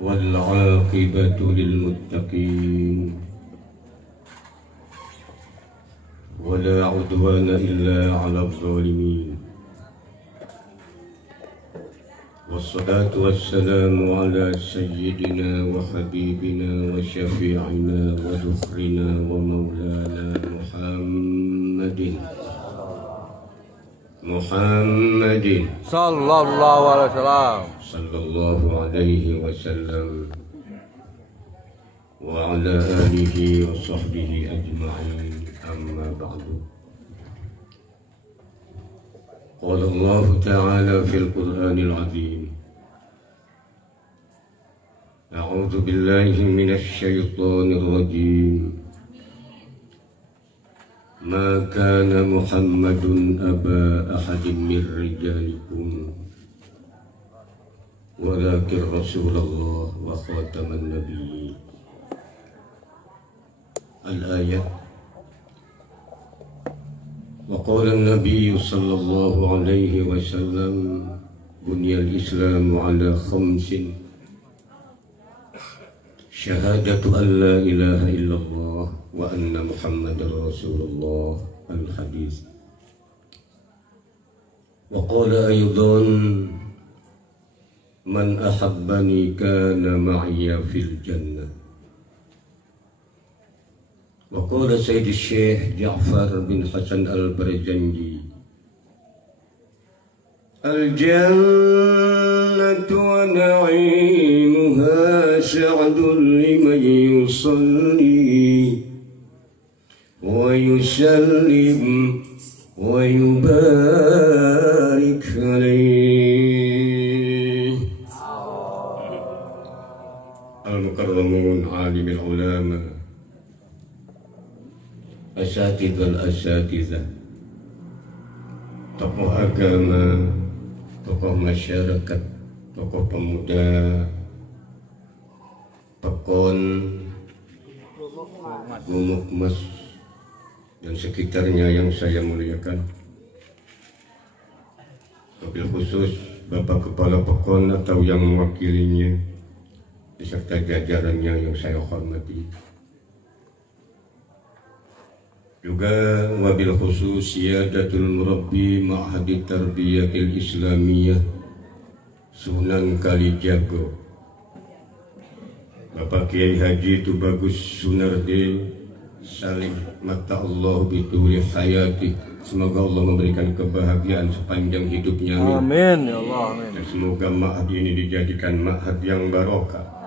والعاقبة للمتقين ولا عدوان إلا على الظالمين والصلاة والسلام على سيدنا وحبيبنا وشفيعنا وذخرنا ومولانا محمد صلى الله عليه وسلم وعلى آله وصحبه أجمعين. أما بعد، قال الله تعالى في القرآن العظيم: أعوذ بالله من الشيطان الرجيم. ما كان محمد أبا أحد من رجالكم ولكن رسول الله وخاتم النبيين. الآية. وقال النبي صلى الله عليه وسلم: بني الإسلام على 5: شهادة أن لا إله إلا الله وأن محمد رسول الله. الحديث. وقال أيضا: من أحبني كان معي في الجنة. وقال سيد الشيخ جعفر بن حسن البرزنجي: الجنة ونعيمها سعد لمن يصلي ويسلم ويبارك عليه. المكرمون عالم العلماء الأساتذة tokoh agama, tokoh masyarakat, tokoh pemuda, Pekon, Gumukmas, dan sekitarnya yang saya muliakan. Wabil khusus Bapak Kepala Pekon atau yang mewakilinya, beserta jajarannya yang saya hormati. Juga wabil khusus Siyadatul Murabbi Ma'hadi Tarbiyatil Islamiyah Sunan Kalijaga, Bapak Kiai Haji Tubagus Sunardi Salim, mata Allah bituli hayati. Semoga Allah memberikan kebahagiaan sepanjang hidupnya. Amin ya Allah, amin. Dan semoga ma'had ini dijadikan ma'had yang barokah.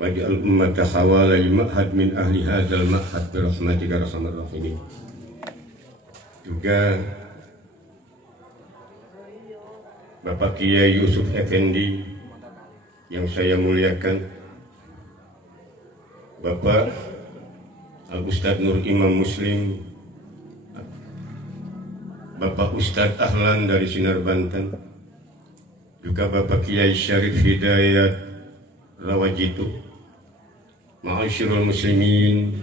Waj'al ummata hawalal ma'had min ahli hadzal ma'had bi rahmatika arhamar rahimin. Juga Bapak Kiai Yusuf Effendi yang saya muliakan, Bapak Al-Ustadz Nur Imam Muslim, Bapak Ustadz Ahlan dari Sinar Banten, juga Bapak Kiai Syarif Hidayat Rawajitu, Ma'asyirul muslimin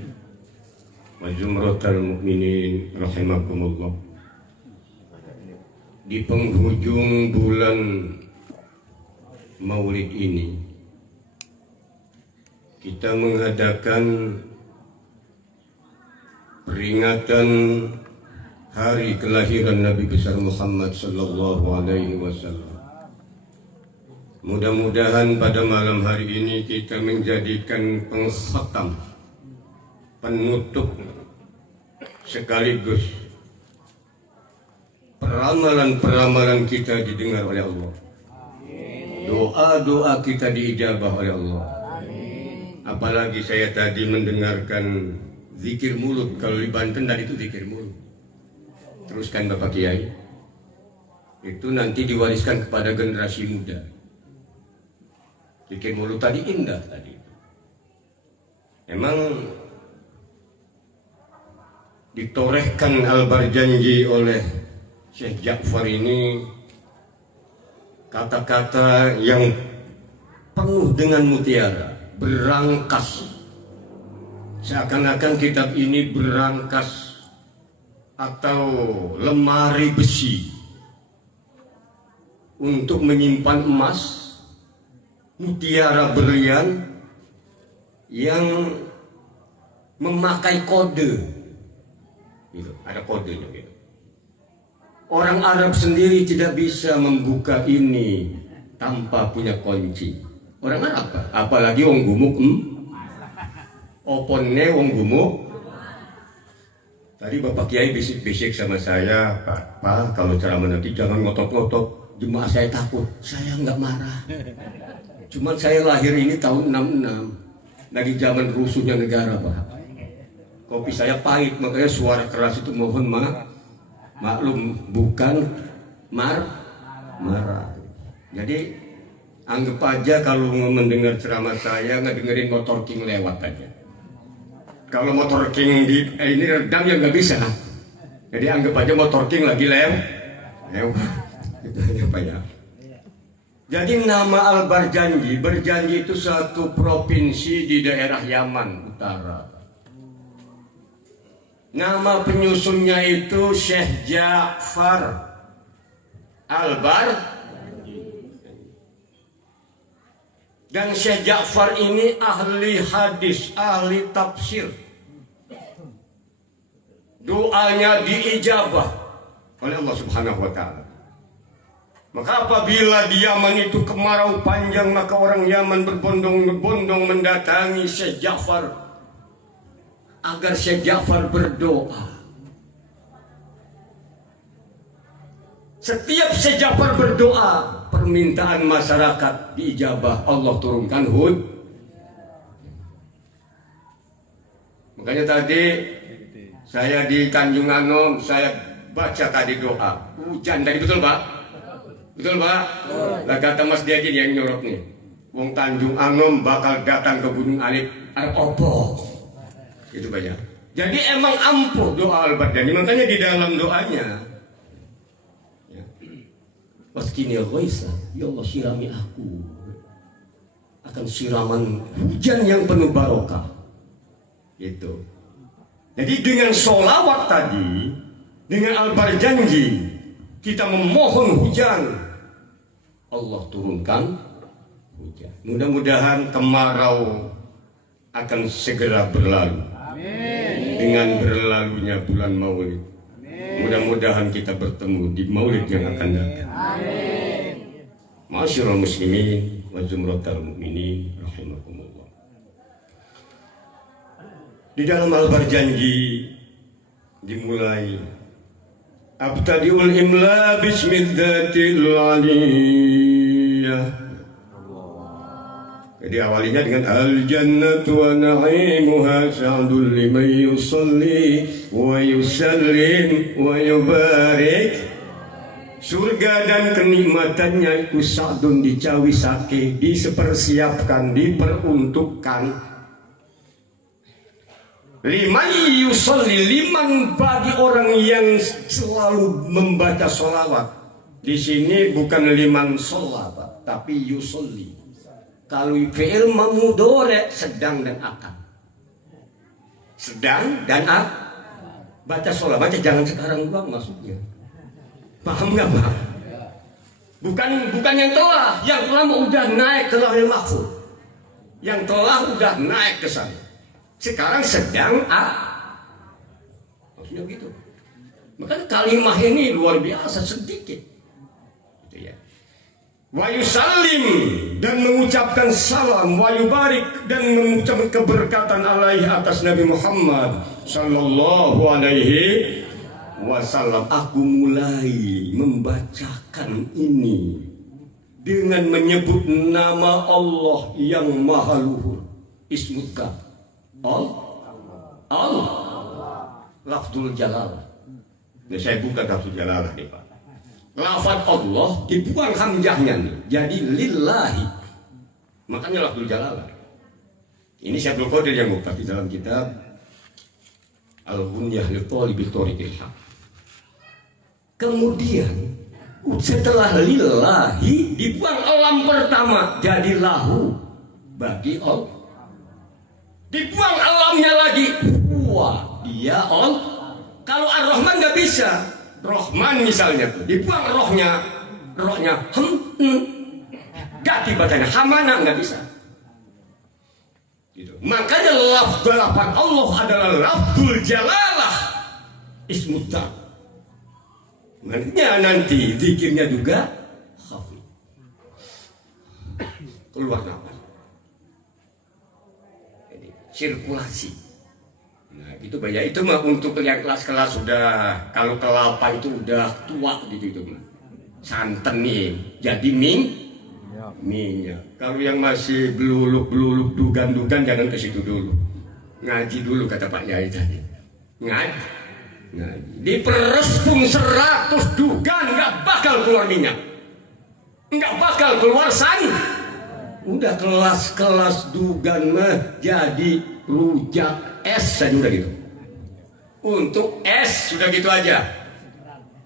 wa zumratal mu'minin rahimakumullah. Di penghujung bulan Maulid ini kita mengadakan peringatan hari kelahiran Nabi besar Muhammad sallallahu alaihi wasallam. Mudah-mudahan pada malam hari ini kita menjadikan pengkhatam, penutup, sekaligus peramalan-peramalan kita didengar oleh Allah. Doa-doa kita diijabah oleh Allah. Apalagi saya tadi mendengarkan zikir mulut. Kalau di Banten tadi itu zikir mulut. Teruskan Bapak Kiai. Itu nanti diwariskan kepada generasi muda. Zikir mulut tadi indah tadi. Memang ditorehkan Al-Barjanji oleh Syekh Ja'far ini kata-kata yang penuh dengan mutiara, berangkas. Seakan-akan kitab ini berangkas atau lemari besi untuk menyimpan emas mutiara berlian yang memakai kode. Gitu, ada kodenya gitu. Orang Arab sendiri tidak bisa membuka ini tanpa punya kunci. Orang Arab, apalagi wong gumuk, oponne wong gumuk. Tadi Bapak Kiai bisik-bisik sama saya, Pak, kalau ceramah nanti jangan ngotot-ngotot. Jemaah saya takut. Saya nggak marah. Cuman saya lahir ini tahun 66, lagi zaman rusuhnya negara, Pak. Kopi saya pahit, makanya suara keras itu mohon maklum, bukan marah. Jadi anggap aja kalau mendengar ceramah saya nggak dengerin motor king lewat aja. Kalau motor king ini redam ya nggak bisa. Jadi anggap aja motor king lagi lewat. Itu aja Pak ya. Jadi nama Al-Barjanji, berjanji itu satu provinsi di daerah Yaman Utara. Nama penyusunnya itu Syekh Ja'far Al-Barjanji. Dan Syekh Ja'far ini ahli hadis, ahli tafsir. Doanya diijabah oleh Allah Subhanahu wa Ta'ala. Maka apabila di Yaman itu kemarau panjang, maka orang Yaman berbondong-bondong mendatangi Syekh Ja'far agar Syekh Ja'far berdoa. Setiap Syekh Ja'far berdoa, permintaan masyarakat diijabah, Allah turunkan hujan. Makanya tadi saya di Tanjung Anom, saya baca tadi doa hujan tadi, betul Pak? Betul Pak? Lah kata Mas Diajin yang nyorot nih, wong Tanjung Anom bakal datang ke Gunung Alif arep opo. Itu Pak ya. Jadi emang ampuh doa Al-Barjanji, makanya di dalam doanya Waskini ghaisa, ya Allah sirami aku akan siraman hujan yang penuh barokah. Itu. Jadi dengan sholawat tadi, dengan Al-Barjanji, kita memohon hujan, Allah turunkan hujan. Mudah-mudahan kemarau akan segera berlalu. Amin. Dengan berlalunya bulan Maulid. Mudah-mudahan kita bertemu di Maulid yang akan datang. Amin. Ma'asyiral muslimin wa zumratal mu'minin rahimakumullah. Di dalam Al-Barjanji dimulai Abtadiul imla bismidzatil aliyah. Jadi awalinya dengan al-jannatu wa na'imuha sa'dul liman yusalli wa yusallim wa yubarik. Surga dan kenikmatannya itu sa'dun dicawisake, disepersiapkan, diperuntukkan. Liman yusalli, liman bagi orang yang selalu membaca sholawat. Di sini bukan liman sholawat, tapi yusalli. Kalau fi'il mudhari' sedang dan akan. Sedang dan akan. Baca sholawat jangan sekarang doang maksudnya. Paham nggak Pak? Bukan yang telah udah naik ke Lauhul Mahfuz. Yang telah udah naik ke sana. Sekarang sedang maksudnya gitu. Maka kalimah ini luar biasa sedikit. Gitu ya. Wa yusallim, dan mengucapkan salam, wa yubarik, dan mengucapkan keberkatan alaihi atas Nabi Muhammad sallallahu alaihi wasallam. Aku mulai membacakan ini dengan menyebut nama Allah yang maha luhur. Ismuka Allah, lafzul jalalah. Nah, saya buka lafzul jalalah nih Pak. Lafaz Allah dibuang hamzahnya nih, jadi lillahi. Makanya lafzul jalalah. Ini Syaikhul Qadir yang buka di dalam kitab Al-Bunyah li Thalibi Thoriqil Haq. Kemudian setelah lillahi dibuang alam pertama, jadi lahu bagi Allah. Dibuang alamnya lagi, wah dia Allah. Kalau Ar-Rahman nggak bisa, Rahman misalnya tuh dibuang rohnya Ganti bacanya Hamana nggak bisa. Gitu. Makanya lafzul Allah adalah lafzul jalalah ismuta. Makanya nanti zikirnya juga khafi. Keluar nafas. Jadi sirkulasi. Nah gitu Pak ya, itu mah untuk yang kelas-kelas sudah, kalau kelapa itu udah tua gitu itu mah. Santan nih, jadi minyak. Kalau yang masih beluluk dugan jangan ke situ dulu. Ngaji dulu kata Pak Yai tadi. Ngaji. Diperes pun 100 dugan nggak bakal keluar minyak. Nggak bakal keluar udah kelas-kelas dugan mah jadi rujak es saja udah gitu. Untuk es sudah gitu aja.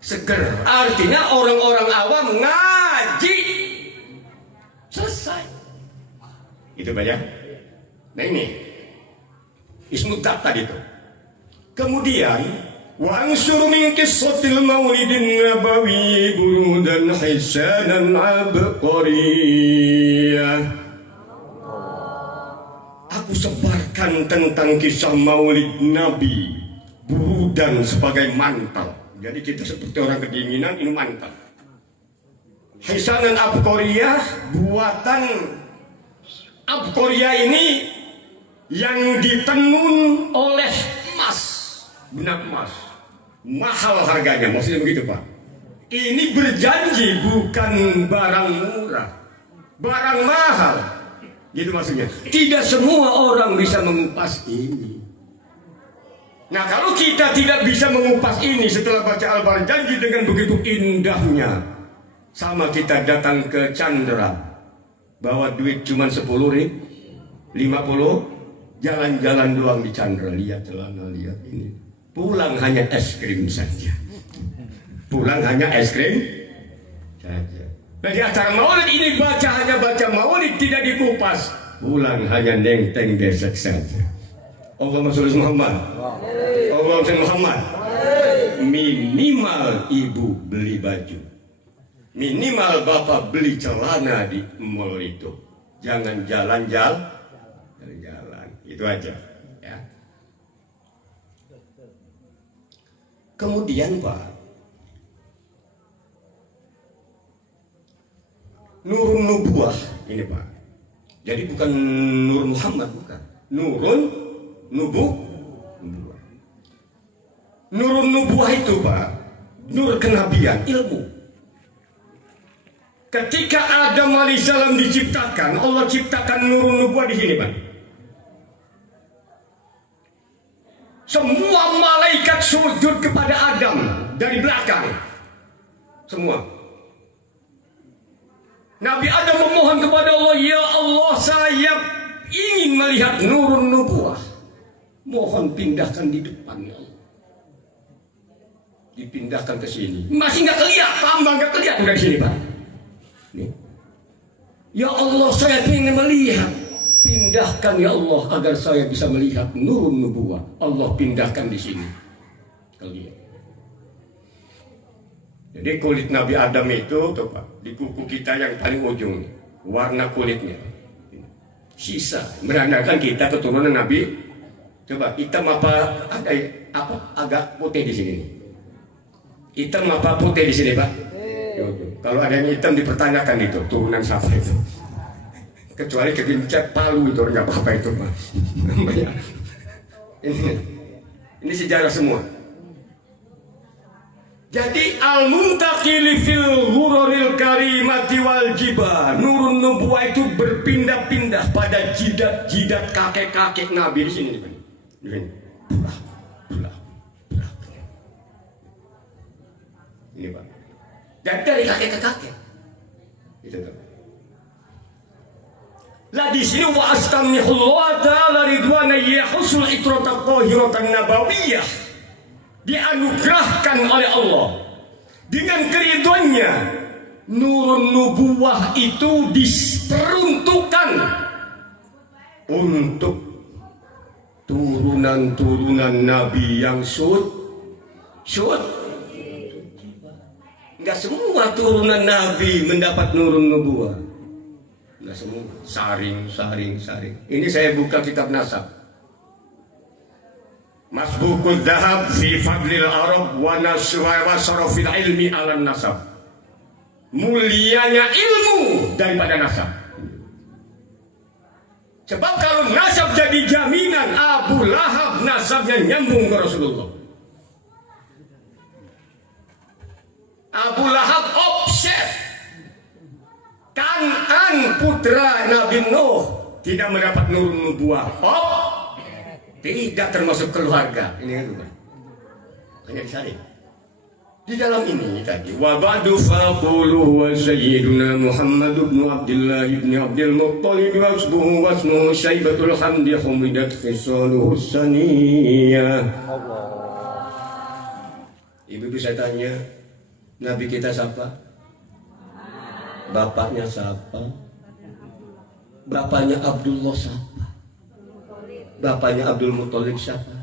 Seger. Artinya orang-orang awam ngaji. Selesai. Itu banyak. Nah ini ismutat tadi itu. Kemudian wa ansur min qissatil maulidin nabawi burudan hisanan abqariyah. Aku sebarkan tentang kisah maulid Nabi burudan sebagai mantel. Jadi kita seperti orang kedinginan, ini mantel. Hisanan abqariyah, buatan abqariyah ini yang ditenun oleh emas, benang emas, mahal harganya, maksudnya begitu Pak. Ini berjanji bukan barang murah, barang mahal, gitu maksudnya. Tidak semua orang bisa mengupas ini. Nah kalau kita tidak bisa mengupas ini setelah baca Al-Barjanji dengan begitu indahnya, sama kita datang ke Chandra, bawa duit cuma 10.000, 50, jalan-jalan doang di Chandra, lihat celana, lihat ini. Pulang hanya es krim saja. Pulang hanya es krim saja. Nah di acara maulid ini hanya baca maulid, tidak dikupas. Pulang hanya nenteng desek saja. Allahumma sholli Muhammad. Allahumma sholli Muhammad. Minimal ibu beli baju. Minimal bapak beli celana di mall itu. Jangan jalan-jalan. Itu aja. Ya. Kemudian Pak, Nurun Nubuah ini Pak. Jadi bukan Nur Muhammad, bukan. Nurun Nubuah. Nurun Nubuah itu Pak, nur kenabian, ilmu. Ketika Adam alaihissalam diciptakan, Allah ciptakan Nurun Nubuah di sini Pak. Semua malaikat sujud kepada Adam dari belakang. Semua. Nabi Adam memohon kepada Allah, ya Allah, saya ingin melihat Nurun Nubuah. Mohon pindahkan di depan ya Allah. Dipindahkan ke sini. Masih nggak kelihatan, tambah nggak kelihatan dari sini Pak. Nih. Ya Allah, saya ingin melihat. Pindahkan ya Allah agar saya bisa melihat Nurun Nubuah. Allah pindahkan di sini. Kelihatan. Jadi kulit Nabi Adam itu tuh Pak, di kuku kita yang paling ujung, warna kulitnya sisa menandakan kita keturunan Nabi. Coba hitam apa ada apa agak putih di sini. Hitam apa putih di sini Pak? Kalau ada yang hitam dipertanyakan itu turunan siapa itu. Kecuali kegencet Palu itu nggak apa-apa itu Pak. Ini sejarah semua. Jadi al-muntakili fil ghururil karimati wal jibah. Nurun Nubuah itu berpindah-pindah pada jidat-jidat kakek-kakek Nabi di sini. Ini Pak. Dan dari kakek ke kakek. Itu Pak. Lah di sini wa astamihullah ta'ala ridwana yahusul itrata tahiratan nabawiyah. Dianugerahkan oleh Allah dengan keridhoannya. Nurun Nubuah itu diperuntukkan untuk turunan-turunan Nabi yang Enggak semua turunan Nabi mendapat Nurun Nubuah. Sudah semua saring. Ini saya buka kitab nasab. Masbukul Dhahab fi Fadlil Arab wa Sarafil Ilmi ala Nasab. Mulianya ilmu daripada nasab. Sebab kalau nasab jadi jaminan, Abu Lahab nasabnya nyambung ke Rasulullah. Abu Lahab offset. Kan'an putra Nabi Nuh tidak mendapat nur nubuah. Tidak termasuk keluarga. Ini kan bukan. Hanya disaring. Di dalam ini tadi wa ba'du faqulu wa sayyiduna Muhammad ibn Abdullah ibn Abdul Muttalib wasbuhu wasmuhu Syaibatul Hamdi humidat khisaluhu saniyah. Ibu-ibu saya tanya, Nabi kita siapa? Bapaknya siapa? Bapaknya Abdullah siapa? Bapaknya Abdul Muttalib siapa?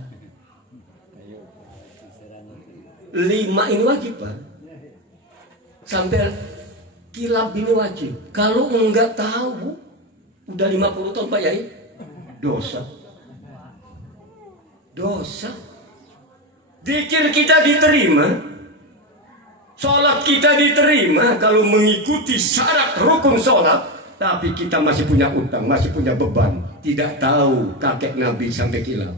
5 ini wajib, Pak. Sampai kilab ini wajib. Kalau enggak tahu, udah 50 tahun Pak Yai, dosa. Zikir kita diterima, sholat kita diterima kalau mengikuti syarat rukun sholat. Tapi kita masih punya utang, masih punya beban. Tidak tahu kakek Nabi sampai kilap.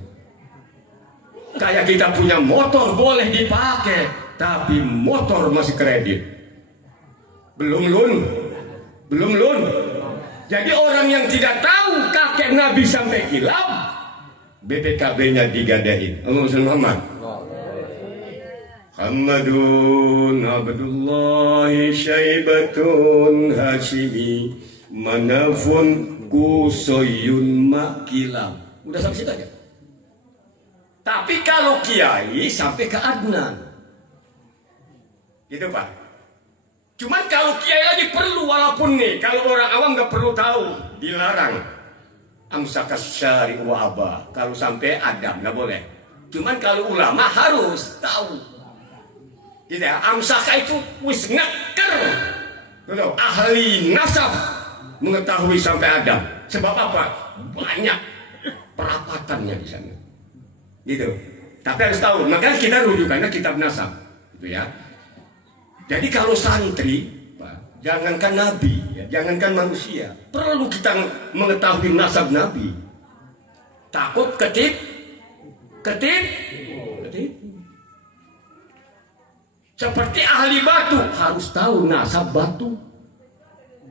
Kayak kita punya motor boleh dipakai, tapi motor masih kredit. Belum lun. Jadi orang yang tidak tahu kakek Nabi sampai kilap, BPKB-nya digadain. Allahumma Muhammad. Muhammadun Abdullahi Syaibatun Hashimi Manafun Kusoyun Makilam. Udah sampai situ aja. Tapi kalau kiai sampai ke Adnan, gitu Pak. Cuman kalau kiai lagi perlu, walaupun nih kalau orang awam nggak perlu tahu, dilarang. Amsakas syari wa aba. Kalau sampai Adam nggak boleh. Cuman kalau ulama harus tahu. Gitu ya. Amsaka itu wis ngeker. Ahli nasab mengetahui sampai Adam. Sebab apa? Banyak perapatannya di sana. Gitu. Tapi harus tahu. Makanya kita rujukannya kitab nasab. Gitu ya. Jadi kalau santri, Pak, jangankan nabi, ya, jangankan manusia, perlu kita mengetahui nasab nabi. Takut ketip. Seperti ahli batu harus tahu nasab batu.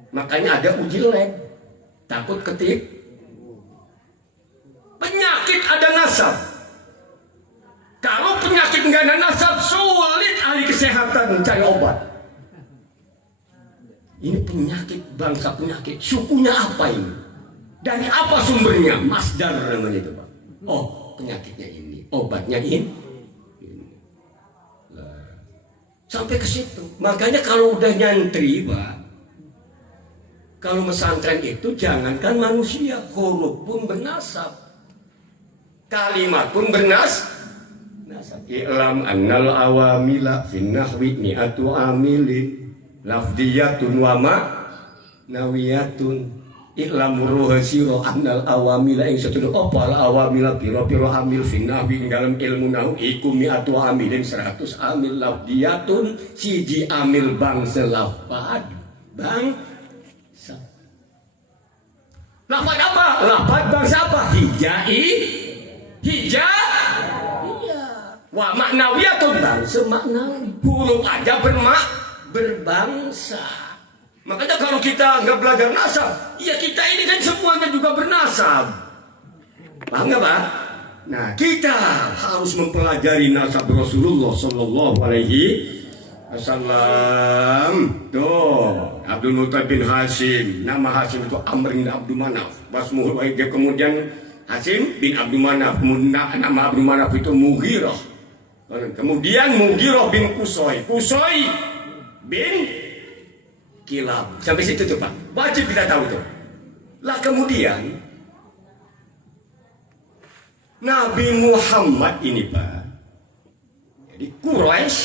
Makanya ada uji lab. Takut ketip. Penyakit ada nasab. Kalau penyakit nggak ada nasab, sulit ahli kesehatan mencari obat. Ini penyakit, bangsa penyakit. Sukunya apa ini? Dari apa sumbernya? Masdar namanya itu, Pak. Oh, penyakitnya ini, obatnya ini. Sampai ke situ. Makanya kalau udah nyantri, Pak, kalau pesantren itu jangankan manusia, huruf pun bernasab, kalimat pun bernasab. I'lam annal awamila fin nahwi mi'atu amilin lafdiyatun wa nawiyatun. I'lam ruhasiro annal awamila yang setuju opal awamila piro amil fin nahwi dalam ilmu nahu iku mi'atu amilin 100 amil lafdiyatun siji amil bang selafad bang lafad apa? Lafad bangsa apa? Hija wa maknawiyatun bangsa maknawi. Huruf aja berbangsa. Makanya kalau kita nggak belajar nasab, ya kita ini kan semuanya juga bernasab. Paham nggak, Pak? Nah, kita harus mempelajari nasab Rasulullah Shallallahu Alaihi Wasallam. Tuh, Abdul Muttalib bin Hashim. Nama Hashim itu Amr bin Abdul Manaf. Kemudian Hashim bin Abdul Manaf. Kemudian nama Abdul Manaf itu Mughirah. Kemudian Mughirah bin Qusay bin Kilab. Sampai situ tuh, Pak. Wajib kita tahu tuh. Lah kemudian Nabi Muhammad ini, Pak, jadi Quraisy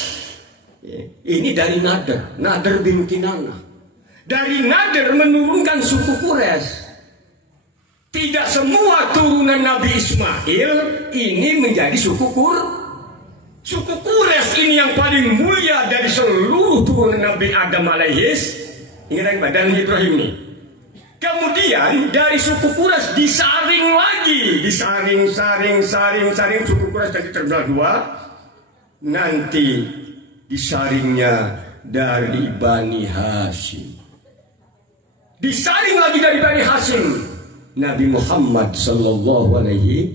ini dari Nadr bin Kinanah. Dari Nadir menurunkan suku Quraisy. Tidak semua turunan Nabi Ismail ini menjadi suku Quraisy ini yang paling mulia dari seluruh turunan Nabi Adam alaihis. Ingat dan Ibrahim ini. Kemudian dari suku Quraisy disaring lagi, saring suku Quraisy jadi terbelah dua. Nanti disaringnya dari Bani Hashim. Disaring lagi dari Bani Hashim. Nabi Muhammad sallallahu alaihi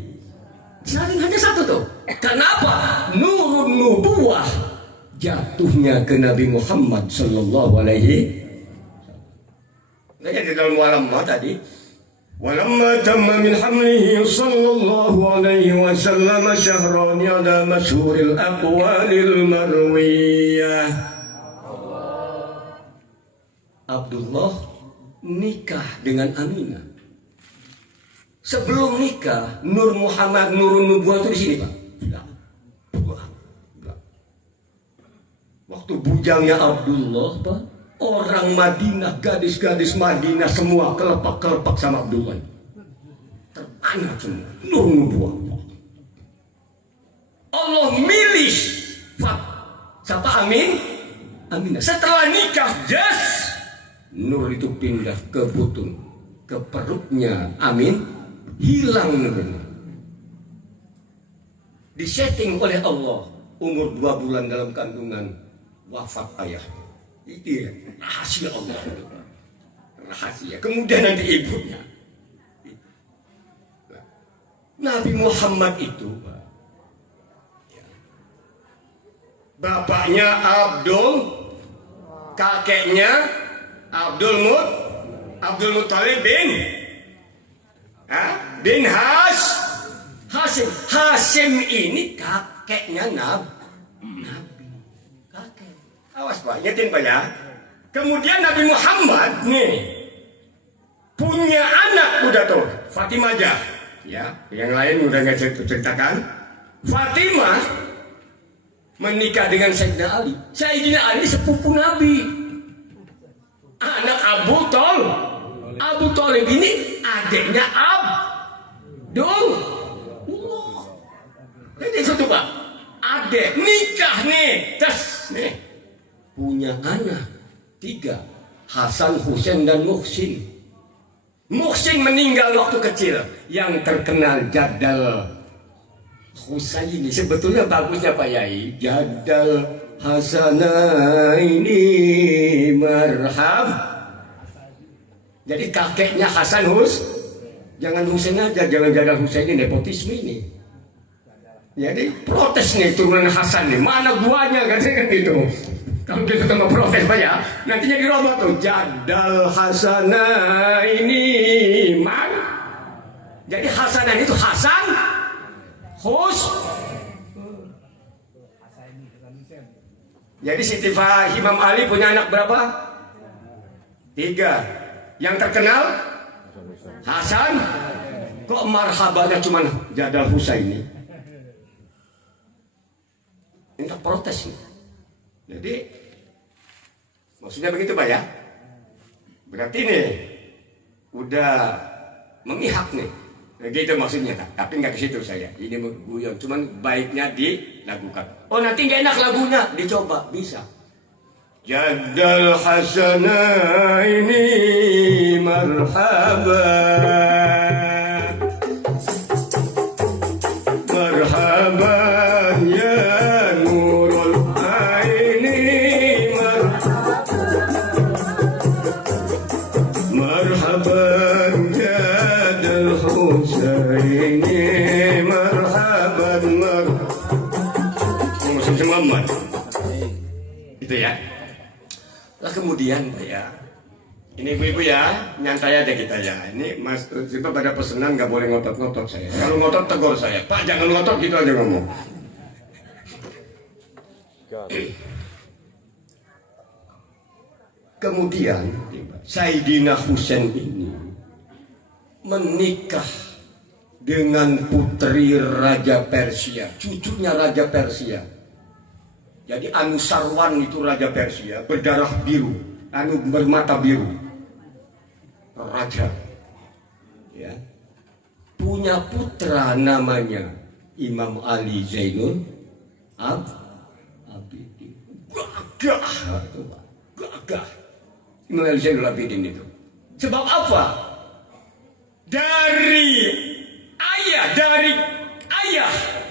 saring hanya satu tuh. Kenapa? Nurun nubuwah jatuhnya ke Nabi Muhammad sallallahu alaihi. Jadi dalam walamma tadi. Walamma tamma min hamlihi sallallahu alaihi wasallam syahrani ala masyhuril aqwalil marwiyah. Abdullah nikah dengan Aminah. Sebelum nikah, Nur Muhammad, Nurun Nubuwah itu di sini, Pak. Waktu bujangnya Abdullah, Pak, orang Madinah, gadis-gadis Madinah semua kelepak-kelepak sama Abdullah. Terpanah semua, Nur Nubuwah. Allah milih siapa? Aminah. Setelah nikah, Nur itu pindah ke butun, ke perutnya hilang nurnya. Disetting oleh Allah, umur 2 bulan dalam kandungan, wafat ayah. Itu rahasia Allah. Rahasia. Kemudian nanti ibunya. Nabi Muhammad itu, bapaknya Abdul, kakeknya Abdul Muttalib bin Hashim. Hashim ini kakeknya Nabi. Kakek. Awas Pak, ingetin Pak ya. Kemudian Nabi Muhammad nih punya anak udah tuh, Fatimah aja. Ya, yang lain udah nggak ceritakan. Fatimah menikah dengan Sayyidina Ali. Sayyidina Ali sepupu Nabi. Anak Abu Thalib ini adiknya Abdul. Jadi satu Pak, adik nikah nih, nih punya anak 3, Hasan, Husain dan Muhsin. Muhsin meninggal waktu kecil, yang terkenal Jadal Husaini. Sebetulnya bagusnya Pak Yai, Jadal Hasanaini marhab. Jadi kakeknya Hasan jangan Husain aja, jangan Jadal Husaini, nepotisme ini. Jadi protes nih turunan Hasan nih, mana guanya kan gitu. Kalau kita sama protes Pak ya, nantinya dirobot tuh Jadal Hasanaini man. Jadi Hasanan itu Hasan Jadi Siti Imam Ali punya anak berapa? 3. Yang terkenal Hasan. Kok marhabanya cuma Jadal Husaini? Ini protes nih. Jadi maksudnya begitu Pak ya. Berarti nih udah memihak nih. Gitu maksudnya, tapi nggak ke situ saya. Ini guyon, cuman baiknya dilakukan. Oh nanti nggak enak lagunya, dicoba bisa. Jadal Hasanah ini marhaban, marhaban ya nurul aini marhaban Jadal Husaini marhaban Muhammad. Itu ya. Lah kemudian Pak ya, ini ibu-ibu ya, nyantai aja kita ya. Ini Mas, kita pada pesanan nggak boleh ngotot-ngotot saya. Kalau ngotot tegur saya, Pak jangan ngotot gitu aja ngomong. Kemudian Sayyidina Husain ini menikah dengan putri Raja Persia, cucunya Raja Persia. Jadi Anusarwan itu Raja Persia, berdarah biru. anu bermata biru, raja, ya, punya putra namanya Imam Ali Zainul Abidin. Gagah Imam Ali Zainul Abidin itu. Sebab apa? Dari ayah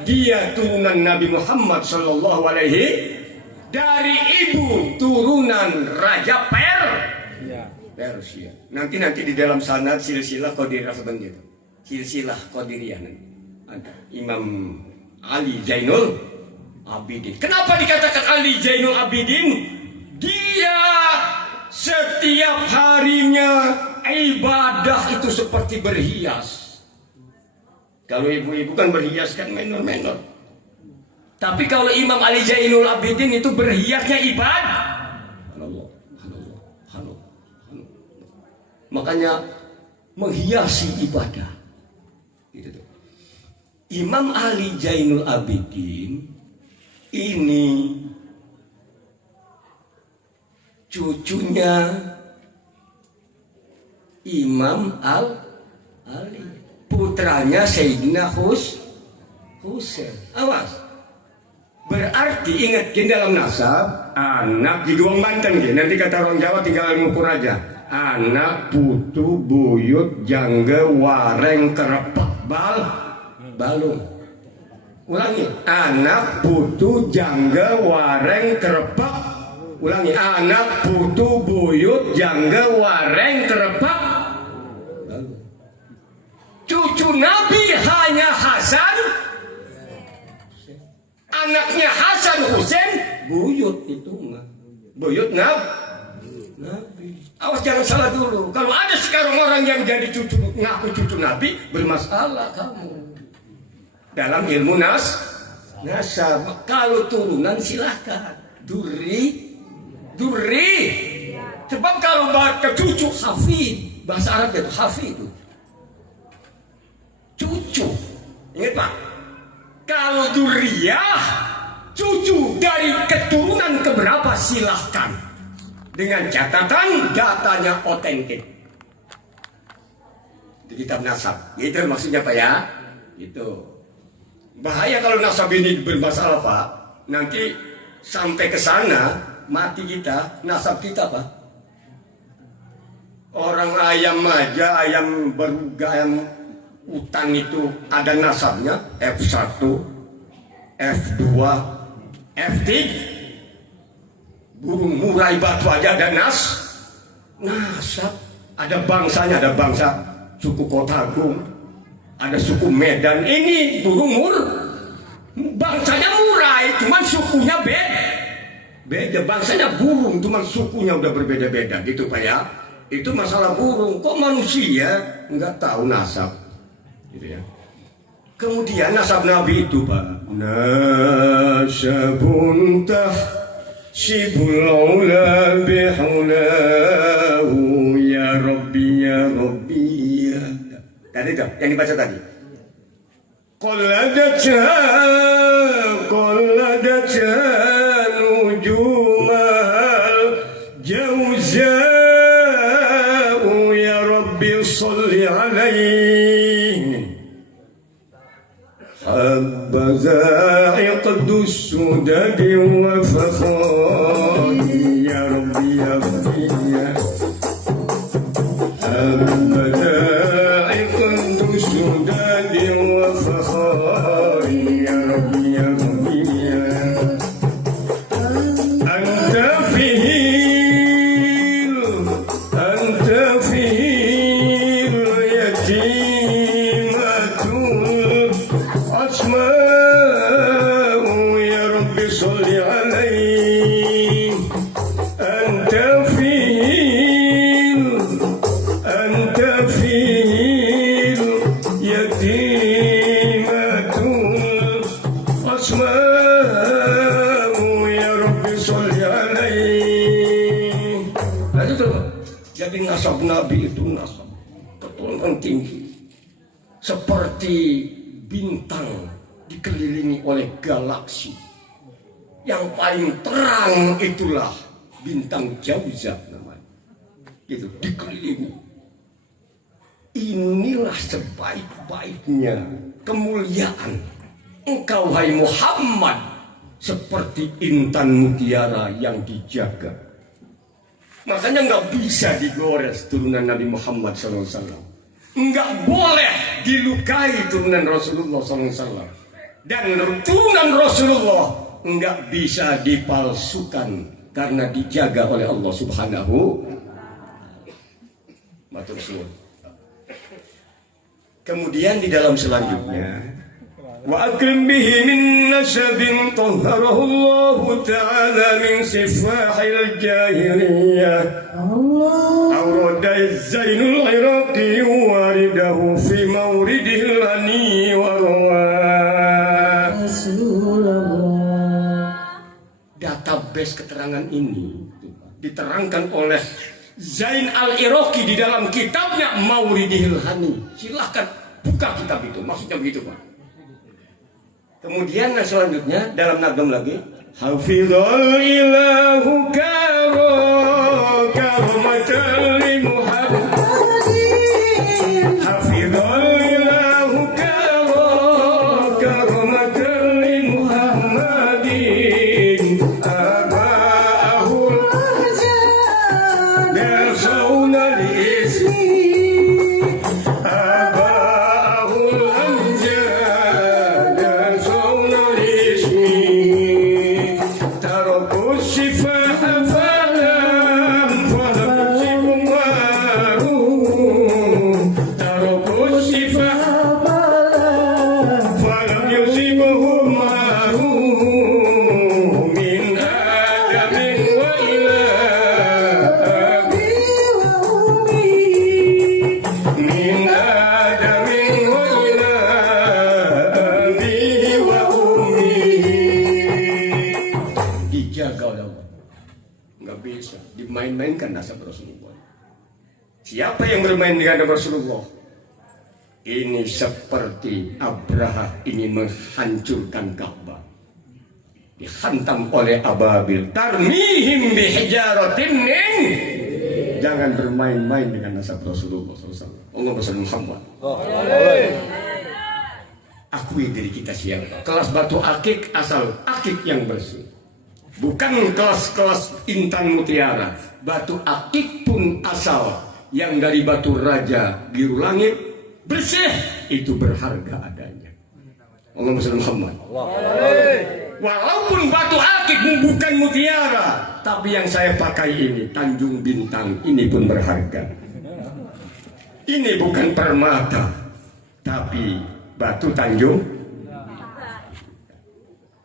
dia turunan Nabi Muhammad Sallallahu Alaihi, dari ibu turunan Raja Persia. Nanti di dalam sanad silsilah Qadiriyah sebenarnya itu. Silsilah Qadiriyah nanti ada Imam Ali Zainul Abidin. Kenapa dikatakan Ali Zainul Abidin? Dia setiap harinya ibadah itu seperti berhias. Kalau ibu-ibu kan berhias kan menor-menor. Tapi kalau Imam Ali Zainul Abidin itu berhiasnya ibadah. Halo. Makanya menghiasi ibadah. Gitu tuh. Imam Ali Zainul Abidin ini cucunya Imam Ali, putranya Sayyidina Husain. Awas. Berarti ingat dalam nasab anak di Duong Banten nanti kata orang Jawa tinggal ngukur aja. Anak putu buyut jangga wareng kerepek balung. Ulangi. Anak putu jangga wareng kerepek. Ulangi. Anak putu buyut jangga wareng kerepek balung. Cucu Nabi hanya Hasan. Anaknya Hasan Husain buyut itu mah. Buyut Nabi. Awas jangan salah dulu. Kalau ada sekarang orang yang jadi ngaku cucu Nabi, bermasalah kamu. Dalam ilmu nasab. Kalau turunan silahkan. Duri. Sebab kalau baca cucu hafid, bahasa Arab itu hafid itu. Cucu. Ingat Pak. Kalau duriyah, cucu dari keturunan keberapa silahkan. Dengan catatan datanya otentik. Di kitab nasab. Itu maksudnya Pak ya. Itu. Bahaya kalau nasab ini bermasalah Pak. Nanti sampai ke sana mati kita, nasab kita Pak. Orang ayam aja, ayam beruga, ayam hutan itu ada nasabnya F1, F2, F3. Burung murai batu aja ada nasab. Ada bangsanya, ada bangsa suku Kotagung, ada suku Medan. Ini burung bangsanya murai, cuman sukunya beda. Bangsanya burung, cuman sukunya udah berbeda-beda gitu Pak ya. Itu masalah burung. Kok manusia nggak tahu nasab? Gitu ya. Kemudian nasab Nabi itu Pak. Nasabun tahsibul ula bihaulahu ya Rabbi ya Rabbi ya. Tadi itu yang dibaca tadi. Qalladaja nujumal jauza'u ya Rabbi salli alaihi. Habbaza iqdus sudadi wa fakhari ya Rabbi ya Rabbi ya. Habbaza iqdus sudadi wa fakhari ya Rabbi ya Rabbi ya. Anta fihil yatimatul asma'u ya Rabbi salli alaihi. Anta fihil yatimatul asma'u ya Rabbi salli alaihi. Nah itu jadi nasab Nabi itu nasab keturunan tinggi seperti bintang dikelilingi oleh galaksi. Yang paling terang itulah bintang Jauza namanya. Itu dikelilingi. Inilah sebaik-baiknya kemuliaan engkau hai Muhammad, seperti intan mutiara yang dijaga. Makanya nggak bisa digores turunan Nabi Muhammad SAW. Nggak boleh dilukai turunan Rasulullah SAW. Dan turunan Rasulullah nggak bisa dipalsukan karena dijaga oleh Allah Subhanahu. Matur suwun. Kemudian di dalam selanjutnya, wa akrim bihi min nasabin tahharahu Allah ta'ala min sifahil jahiliyah. Awrada Zainul Iraqi waridahu fi mawridil hani warwa. Database keterangan ini diterangkan oleh Zain al-Iraqi di dalam kitabnya Mauridil Hani. Silahkan buka kitab itu, maksudnya begitu Pak. Kemudian selanjutnya dalam nagam lagi, hafizul ilahu karomatan li Muhammadin. Hafizul ilahu karomatan li Muhammadin. Abahul yasawna li ismi. Abahul amjad yasawna li ismi. Tarakus sifah falam falam sifum waru. Tarakus sifah falam yusibuhum waru. Min adamin wa ila min adamin wa ila abihi wa ummihi. Dijaga oleh Allah, nggak bisa dimain-mainkan nasab Rasulullah. Siapa yang bermain dengan nasab Rasulullah, ini seperti Abraha ingin menghancurkan Ka'bah, dihantam oleh ababil. Tarmihim bihijaratin min. Jangan bermain-main dengan nasab Rasulullah SAW. Allahumma shalli Muhammad. Akui diri kita siapa. Kelas batu akik asal akik yang bersih. Bukan kelas-kelas intan mutiara. Batu akik pun asal yang dari batu raja biru langit bersih, itu berharga adanya. Allahumma shalli Muhammad. Walaupun batu akik bukan mutiara, tapi yang saya pakai ini Tanjung Bintang, ini pun berharga. Ini bukan permata, tapi batu Tanjung.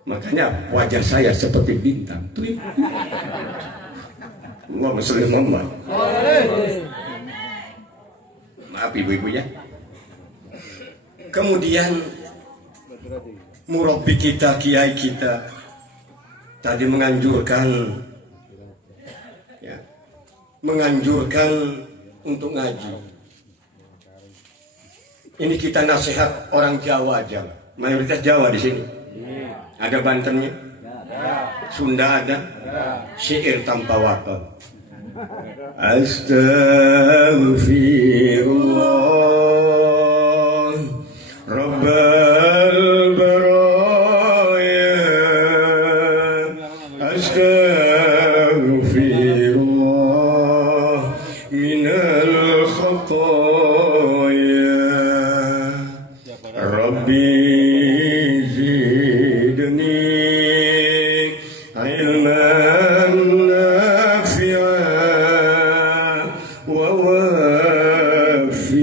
Makanya wajah saya seperti bintang. Allahumma shalli Muhammad. Maaf ibu-ibu ya. Kemudian murabbi kita, kiai kita tadi menganjurkan ya, menganjurkan untuk ngaji. Ini kita nasihat orang Jawa aja, mayoritas Jawa di sini. Ada Bantennya, Sunda ada, syair tanpa wakaf. Astaghfirullah Rabbal baraya. Astaghfirullah minal khataya. Rabbi ilman nafi'a wa wafi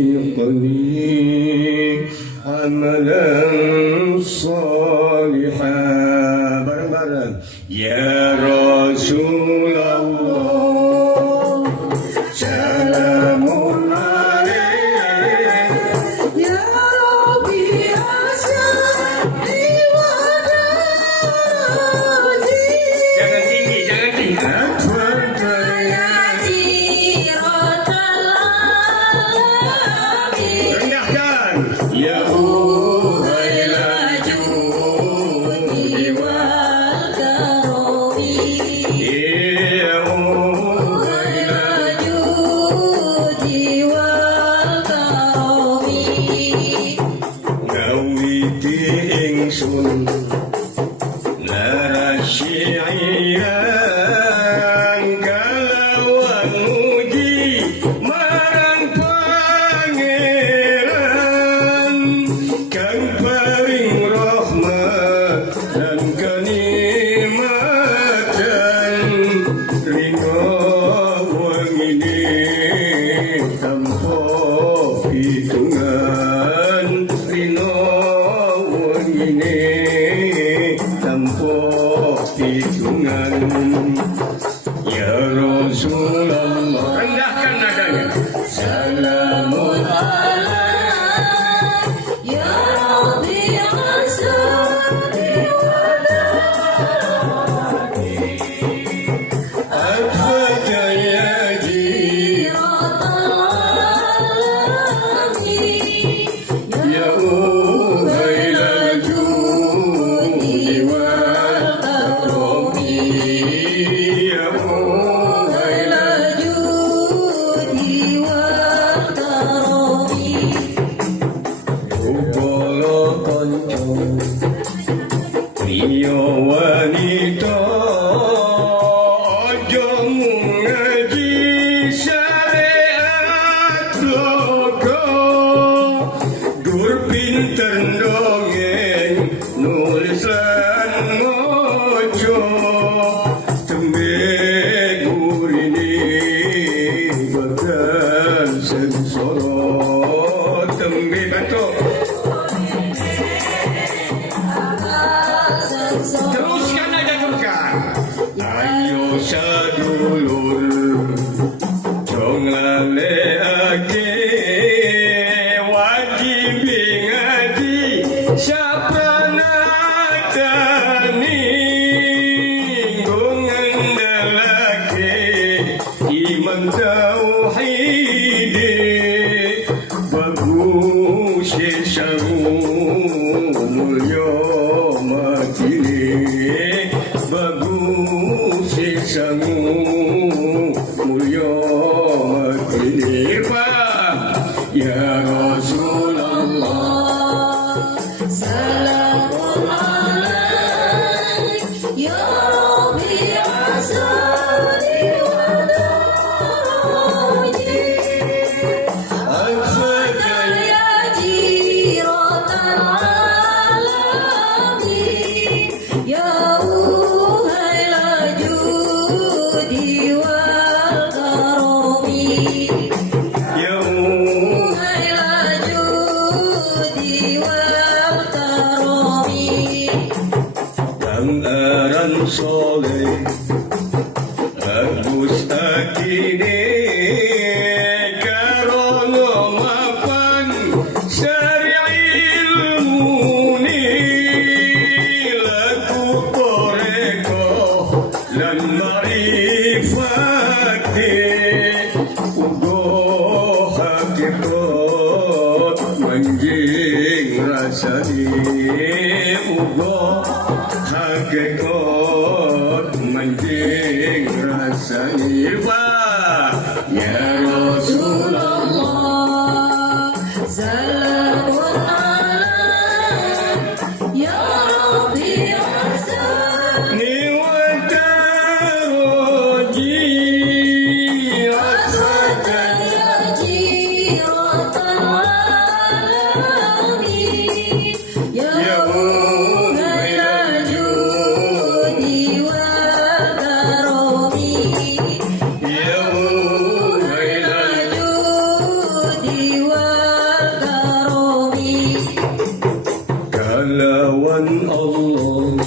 sun lara syi'iran kalawan muji marang pangeran kang paring rahmat dan kenikmatan rino wangine tanpa hitungan rino wangine tanpa hitungan ya Rasulullah rendahkan nadanya salamun Ya Rabbi asali wa al-Fatihah ya ya uhailal judi wal karami ya uhailal Ubala kanca Riyo wanita aja ngaji syariat loka dur pinter dongeng nulis lan ngojo tembe gurine bakal sengsara tembe batuk teruskan aja teruskan ayo sadulur jong laleake wajib ngaji sapranatani ngandalake iman tauhid bagus sangu mulya matine bagus sangu mulya matine ya Rasulullah Salamun alaik Ya Rabbi asali wa al-Fatihah Ya jiratan alamin Ya uhaila judi wal karami ya Uhaila judi wal karami kang aran soleh agus akine karono mapan sari ilmuni laku koreko lan marifate ugo hakikat manjing rasani ugo hakikat manjing rasani ya Rasulullah Salamun alaik Ya Rabbi asali ni wataroji asatan Ya jiratan alamin Ya uhaila judi wal karami ya uhaila judi wal karami kalawan Allah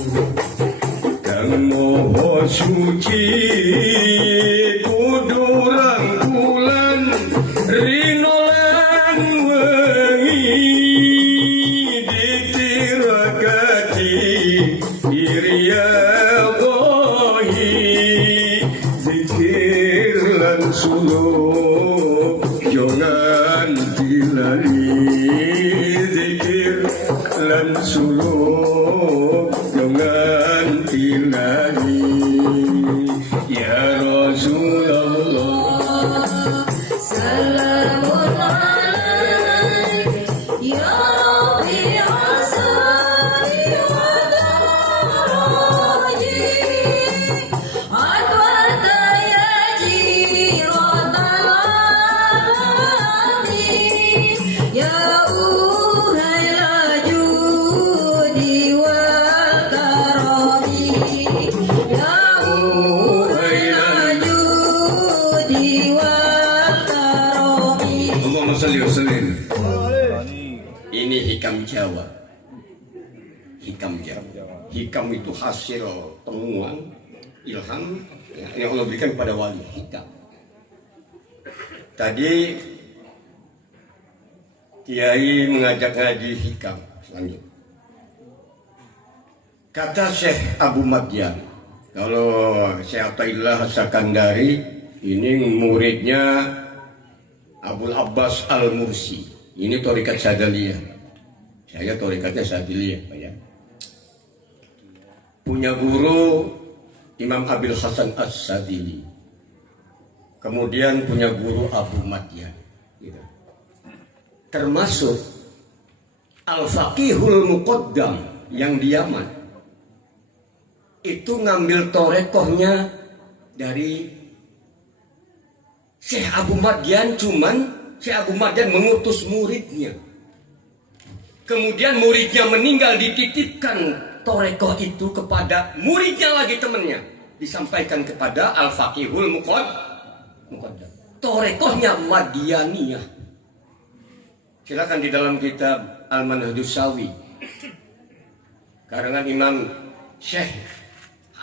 kang moho suci kudu rangkulan rino lan wengi ditirakati iriyawahi zikir lan suluk jangan dilani zikir lan suluk jangan dilani ya Rasulullah Salamun alaik Ya Rabbi asali wa muslim. Ini hikam Jawa. Hikam Jawa. Hikam itu hasil temuan ilham yang Allah berikan kepada wali. Hikam. Tadi Kiai mengajak ngaji hikam selanjutnya. Kata Syekh Abu Madyan, kalau Syekh Athaillah Sakandari ini muridnya Abul Abbas Al-Mursi. Ini Thariqat Sadiliyah. Saya Thariqatnya Sadiliyah, Pak ya. Punya guru Imam Abil Hasan As-Sadili. Kemudian punya guru Abu Madyan. Gitu. Termasuk Al-Faqihul Muqaddam yang di Yaman. Itu ngambil torekohnya dari Syekh Abu Madyan, cuman Syekh Abu Madyan mengutus muridnya. Kemudian muridnya meninggal, dititipkan torekoh itu kepada muridnya lagi, temannya. Disampaikan kepada Al-Faqihul Muqaddam. Torekohnya Madyaniyah. Silakan di dalam kitab Al-Manhajus Sawi. Karangan Imam Syekh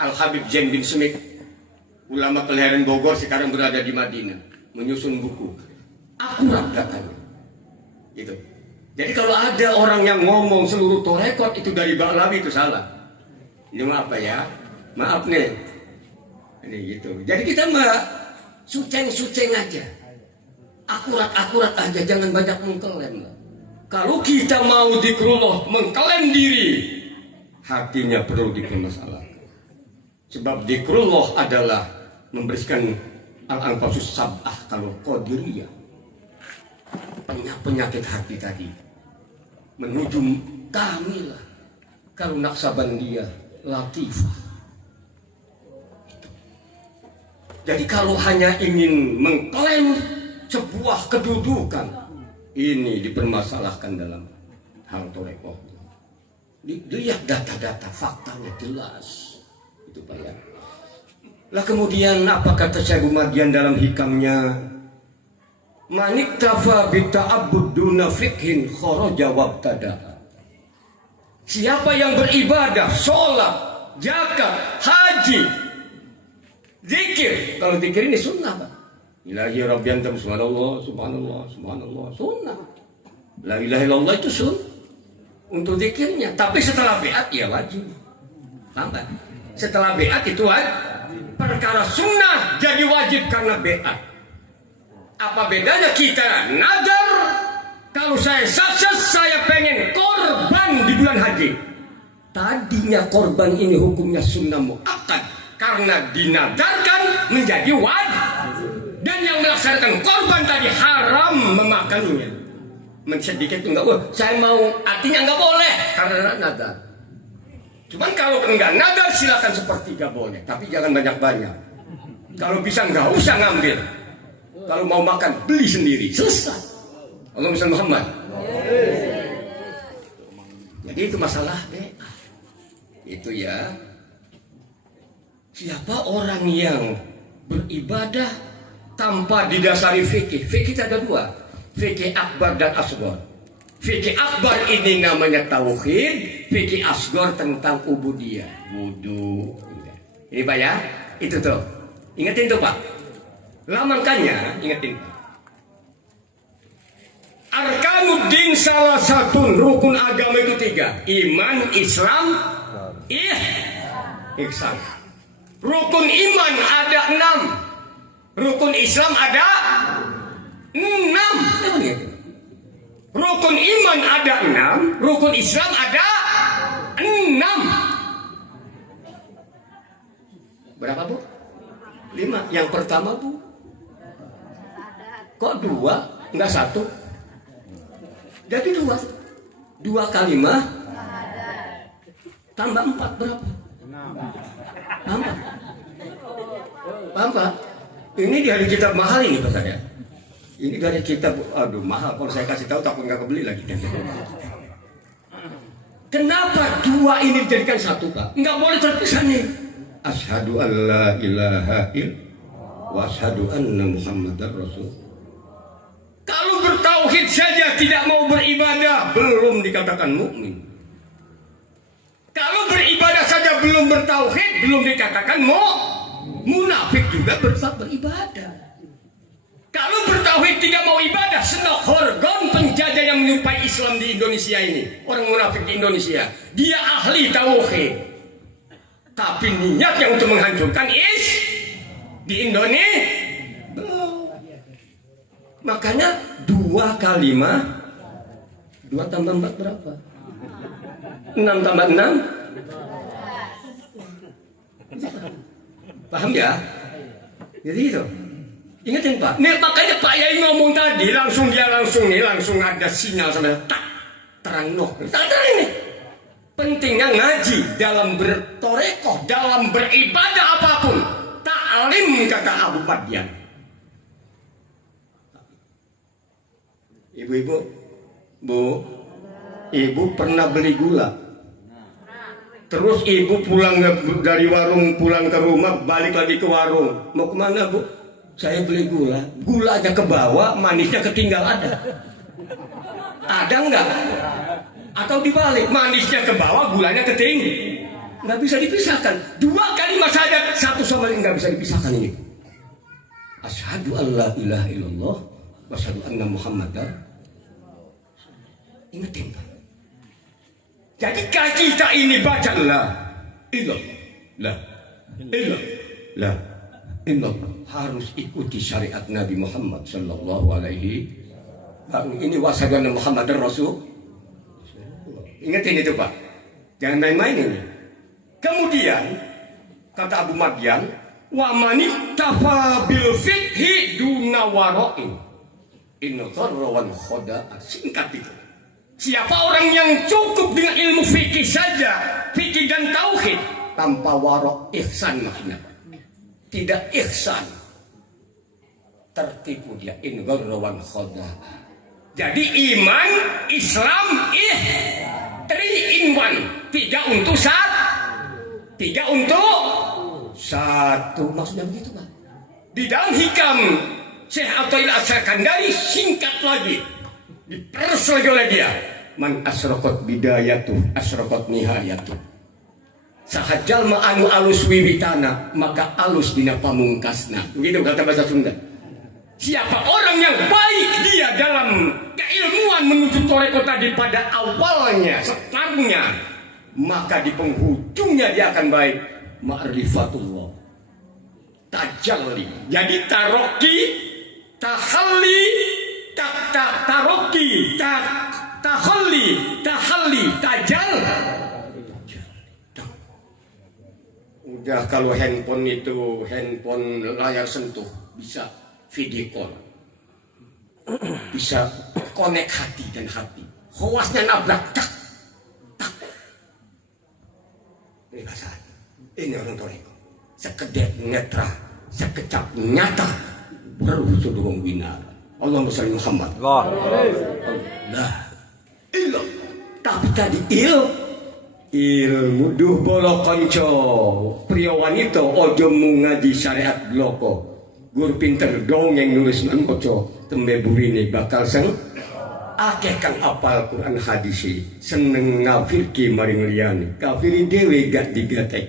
Al-Habib Zain bin Smith, ulama kelahiran Bogor, sekarang berada di Madinah, menyusun buku. Akurat datanya. Gitu. Jadi kalau ada orang yang ngomong seluruh torekot itu dari Ba'lawi, itu salah. Ini maaf ya, maaf nih. Ini gitu. Jadi kita mah suceng-suceng aja. Akurat-akurat aja, jangan banyak mengklaim. Kalau kita mau zikrullah, mengklaim diri, hatinya perlu dipermasalahkan. Sebab zikrullah adalah membersihkan al-anfasus sab'ah kalau qadiriyah. Penyakit hati tadi menuju kamilah. Kalau Naqsabandiyah latifah. Jadi kalau hanya ingin mengklaim sebuah kedudukan, ini dipermasalahkan dalam hal torekoh. Lihat data-data, faktanya jelas. Itu Pak ya. Lah kemudian apa kata Syekh Abu Madyan dalam hikamnya? Maniktafa bita'abbud duna fikhin kharaja wabtada. Siapa yang beribadah, sholat, zakat, haji, zikir. Kalau zikir ini sunnah Pak. Ilahi rabbiyantam subhanallah, subhanallah, subhanallah, sunnah. La ilaha illallah itu sunnah untuk zikirnya. Tapi setelah beat ya wajib. Paham kan? Setelah beat itu wajib. Perkara sunnah jadi wajib karena beat. Apa bedanya kita nadar? Kalau saya sukses, saya pengen korban di bulan haji. Tadinya korban ini hukumnya sunnah muakkad karena dinadarkan menjadi wajib. Dan yang melaksanakan korban tadi haram memakannya. Sedikit enggak, saya mau, artinya enggak boleh karena nadar. Cuman kalau enggak nadar silakan sepertiga boleh, tapi jangan banyak-banyak. Kalau bisa enggak usah ngambil. Kalau mau makan beli sendiri, selesai. Allahumma shalli Muhammad. Jadi itu masalah itu ya. Siapa orang yang beribadah tanpa didasari fikih? Fikih ada dua, fikih akbar dan asghar. Fikih akbar ini namanya tauhid, fikih asghar tentang ubudiyah, wudu. Ini Pak ya, itu tuh. Ingatin tuh Pak. Lamakannya, ingatin. Arkanuddin salah satu rukun agama itu 3. Iman, Islam, ihsan. Rukun iman ada 6. Rukun Islam ada 6. Rukun iman ada 6. Rukun Islam ada 6. Berapa Bu? 5. Yang pertama Bu, kok 2? Enggak 1? Jadi 2. 2 kalimat tambah 4 berapa? 6. Paham Pak? Ini dari kitab mahal ini Pak saya. Ini dari kitab, aduh mahal. Kalau saya kasih tahu takut nggak kebeli lagi. Kenapa 2 ini dijadikan 1 Pak? Nggak boleh terpisah nih. Asyhadu an la ilaha illallah wa asyhadu anna Muhammadar Rasul. Kalau bertauhid saja tidak mau beribadah, belum dikatakan mukmin. Kalau beribadah saja belum bertauhid, belum dikatakan munafik juga beribadah. Kalau bertauhid tidak mau ibadah, senok horgon penjajah yang menyupai Islam di Indonesia ini, orang munafik di Indonesia, dia ahli tauhid, tapi niatnya untuk menghancurkan di Indonesia. Makanya 2 kalimat 2 tambah 4 berapa? 6 tambah 6. Paham ya? Jadi itu. Ingatin Pak. Nih makanya Pak Yai ngomong tadi langsung ada sinyal sampai tak terang noh. Terang ini. Pentingnya ngaji dalam bertorekoh, dalam beribadah apapun. Ta'lim kata Abu Madian. Ibu-ibu, ibu pernah beli gula. Terus ibu pulang dari warung, pulang ke rumah, balik lagi ke warung. Mau kemana Bu? Saya beli gula. Gulanya ke bawah, manisnya ketinggal ada. Ada enggak? Atau dibalik, manisnya ke bawah, gulanya ketinggal. Nggak bisa dipisahkan. 2 kalimat syahadat satu sama lain nggak bisa dipisahkan ini. Asyhadu an la ilaha illallah wa asyhadu anna Muhammadar. Ingetin Pak. Jadi kita ini baca la ilallah, la ilallah, harus ikuti syariat Nabi Muhammad sallallahu alaihi wasallam. Ini wasadan Muhammadar Rasul. Ingetin itu Pak. Jangan main-main ini. Kemudian kata Abu Madian, wa manitafa bil fiqhi duna wara'in. Inna dharrawan khoda'a. Singkat itu. Siapa orang yang cukup dengan ilmu fikih saja, fikih dan tauhid, tanpa warok ihsan maksudnya, tidak ihsan, tertipu dia. In gharrawan khoda'a. Jadi iman, Islam, 3 in 1, 3 untuk 1, 3 untuk 1. Maksudnya begitu Pak. Di dalam hikam Syekh Athaillah As-Sakandari singkat lagi, diperes lagi oleh dia. Man asraqat bidayatu asraqat nihayatu. Sahajal ma anu alus wiwitana, maka alus dina pamungkasna. Begitu kata bahasa Sunda. Siapa orang yang baik dia dalam keilmuan menuju toreko tadi pada awalnya, startnya, maka di penghujungnya dia akan baik. Ma'rifatullah, tajalli. Jadi taroki, tahalli, taroki, tahalli, tajal. Udah kalau handphone itu handphone layar sentuh, bisa video call, bisa connect hati dan hati. Hawasnya nabrak, tak. Ini bahasa. Ini orang toreko. Sekedek netra, sekecap nyata, baru sudurung binar. Allahumma sholli Muhammad. Allah. Ilah. Tapi tadi ilmu duh bolo konco. Pria wanita ojo mu ngaji syariat bloko. Guru pinter dongeng nulis mangkoco. Tembe burini bakal akeh kang apal Quran hadisi, seneng ngafirki maring liyane. Kafiri dhewe gak digatek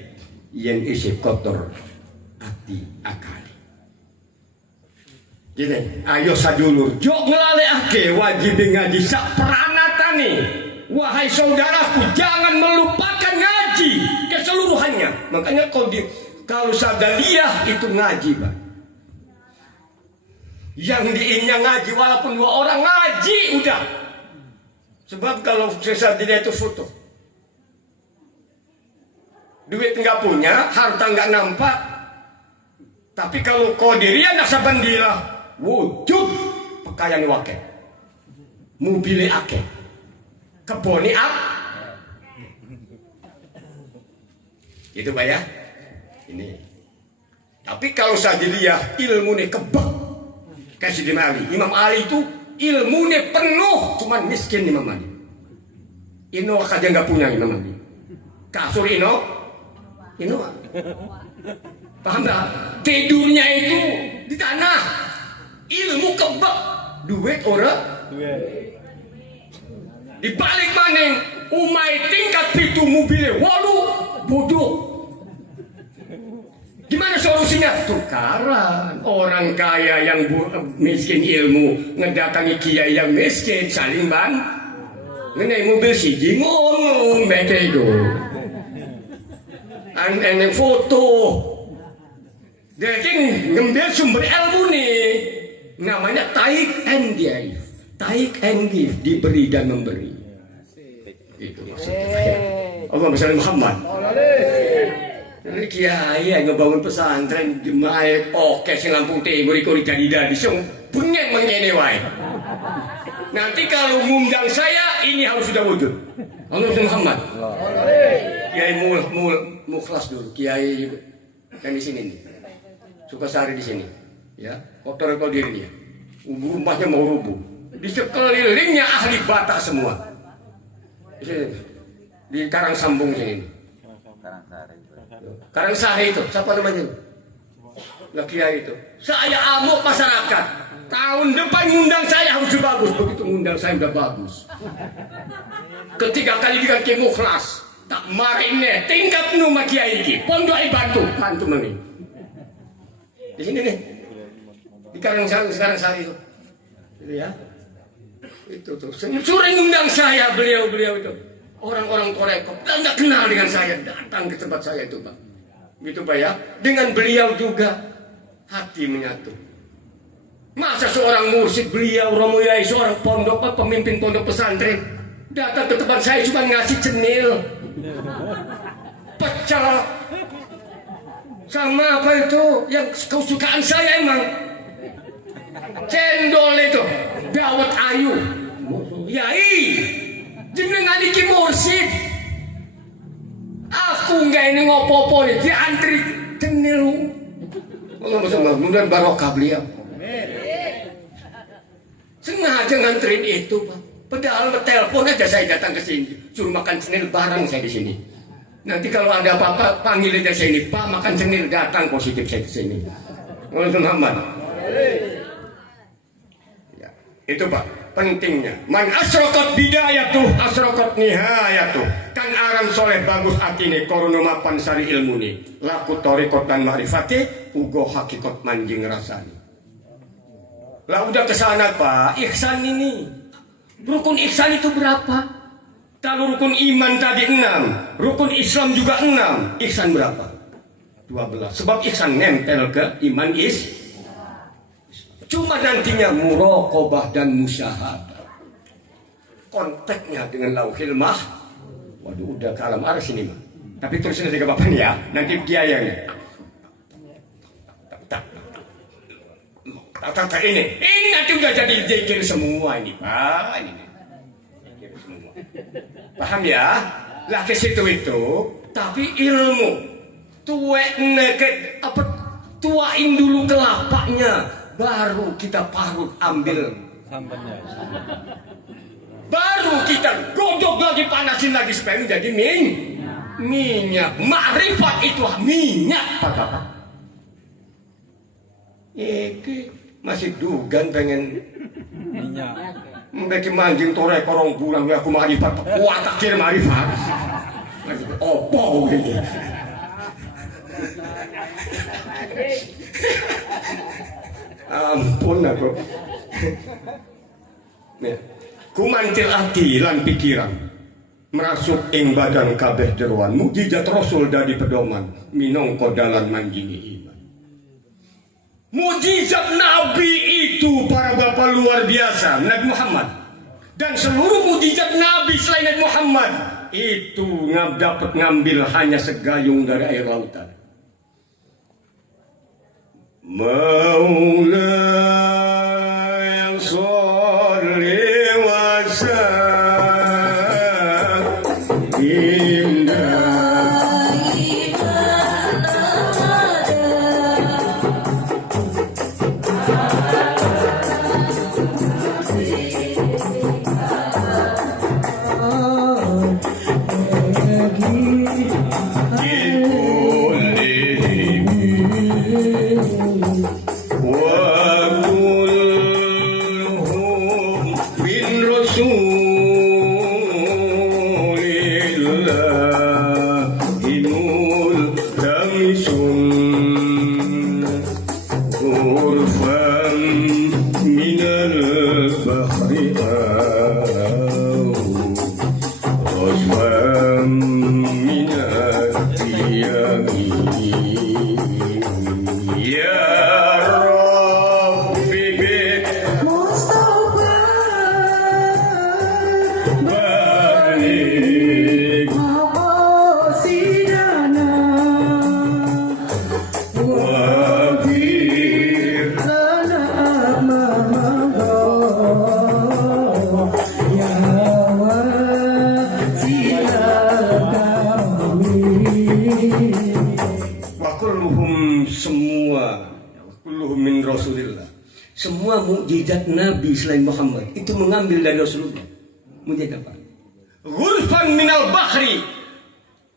yen isih kotor ati akali. Gini, ayo sadulur, jok ngelalekake wajib ngaji sak peranatane. Wahai saudaraku, jangan melupakan ngaji keseluruhannya. Makanya kalau sadaliyah itu ngaji, Pak. Yang diinnya ngaji, walaupun 2 orang ngaji udah. Sebab kalau sesadiliyah itu foto, duit nggak punya, harta nggak nampak. Tapi kalau qadiriyah naksabandilah, wujud pekayan wake, mobil ake, keboni ak. Itu Pak ya. Ini. Tapi kalau sadiliyah ilmu nih kebak. Kasih Imam Ali itu ilmunya penuh, cuman miskin Imam Ali. Ino aja nggak punya Imam Ali. Kasur Ino, paham nggak? Tidurnya itu di tanah, ilmu kebak, duit ora dibalik maning umai tingkat pitu mobilnya walu bodoh. Gimana solusinya? Tukaran. Orang kaya yang miskin ilmu ngedatangi kiai yang miskin saling ban. Ngenai mobil siji ngomong mereka itu. Aneh foto. Jadi ngambil sumber ilmu nih. Namanya take and give. Take and give, diberi dan memberi. Itu maksudnya. Allahumma shalli Muhammad. Ini kiai yang ngebangun pesantren jemaah oke sing Lampung Timur iku jadi sing bengek mengene wae. Nanti kalau ngundang saya ini harus sudah wujud. Allahumma Muhammad. Kiai mukhlas dulu, kiai yang di sini nih. Sukasari di sini. Ya, kotor dirinya. Rumahnya mau rubuh. Di sekelilingnya ahli Batak semua. Di Karang Sambung sini. Karangsari itu, siapa namanya? Lah kiai itu. Saya amuk masyarakat. Tahun depan ngundang saya harus bagus. Begitu ngundang saya udah bagus. Ketiga kali dikasih mukhlas. Tak marin nih. Tingkat nama kiai ini. Pondok bantu meni. Di sini nih. Di Karangsari itu. Itu ya. Itu tuh. Sering ngundang saya beliau itu. Orang-orang Korekop tidak kenal dengan saya, datang ke tempat saya itu Pak. Gitu Pak ya. Dengan beliau juga hati menyatu. Masa seorang mursyid beliau Romo Yai, seorang pemimpin pondok pesantren datang ke tempat saya cuma ngasih cenil, pecel, sama apa itu yang kesukaan saya emang cendol itu, dawet ayu, Yai. Jenengan iki mursyid. Aku enggak ini ngopo-opo nih, diantri cenil. Mudah-mudahan barokah beliau. Sengaja nganterin itu, Pak. Padahal telepon aja saya datang ke sini, suruh makan cenil bareng saya di sini. Nanti kalau ada apa-apa panggil aja saya ini, Pak makan cenil, datang positif saya ke sini. Muhammad. Ya, itu Pak. Pentingnya man asrokat bidayatuh asrokat nihayatuh kan aran soleh bagus atine korono mapan sari ilmuni laku torikot dan ma'rifati ugo hakikat manjing rasani. Lah udah kesana Pak, ihsan ini rukun ihsan itu berapa? Kalau rukun iman tadi 6, rukun Islam juga 6, ihsan berapa? 12. Sebab ihsan nempel ke iman cuma nantinya muraqabah dan musyahadah. Kontaknya dengan lauhil waduh udah ke alam arsy ini mah. Tapi tulisin aja ke Bapak ya, nanti biayanya. Tak ini nanti udah jadi zikir semua ini Pak, ini zikir semua. Paham ya? Lah ke situ itu, tapi ilmu tuain dulu kelapanya. Baru kita parut ambil sambalnya. Baru kita godok lagi, panasin lagi supaya menjadi minyak. Makrifat itu minyak Pak Bapak. Iki masih dugan pengen minyak. Mbeki manjing tore korong bulan aku makrifat. Kuat akhir makrifat. Opo iki. Ampun aku. Ya. Kumantil ati lan pikiran merasuk ing badan kabeh jeroan mukjizat Rasul dadi pedoman minangka dalan manjingi iman. Mukjizat Nabi itu para bapak luar biasa, Nabi Muhammad. Dan seluruh mukjizat Nabi selain Nabi Muhammad itu dapat ngambil hanya segayung dari air lautan. Maula sholli wa sallim wa lillahi multamisun غرفا من البحر أو غزوا من اليمين يا ربي بك Mustafa بارك maqasidana وفير lana amamahu ya wa kulluhum semua kulluhum min Rasulillah. Semua mukjizat Nabi selain Muhammad itu mengambil dari Rasulullah. Mukjizat apa? Ghurfan minal bahri.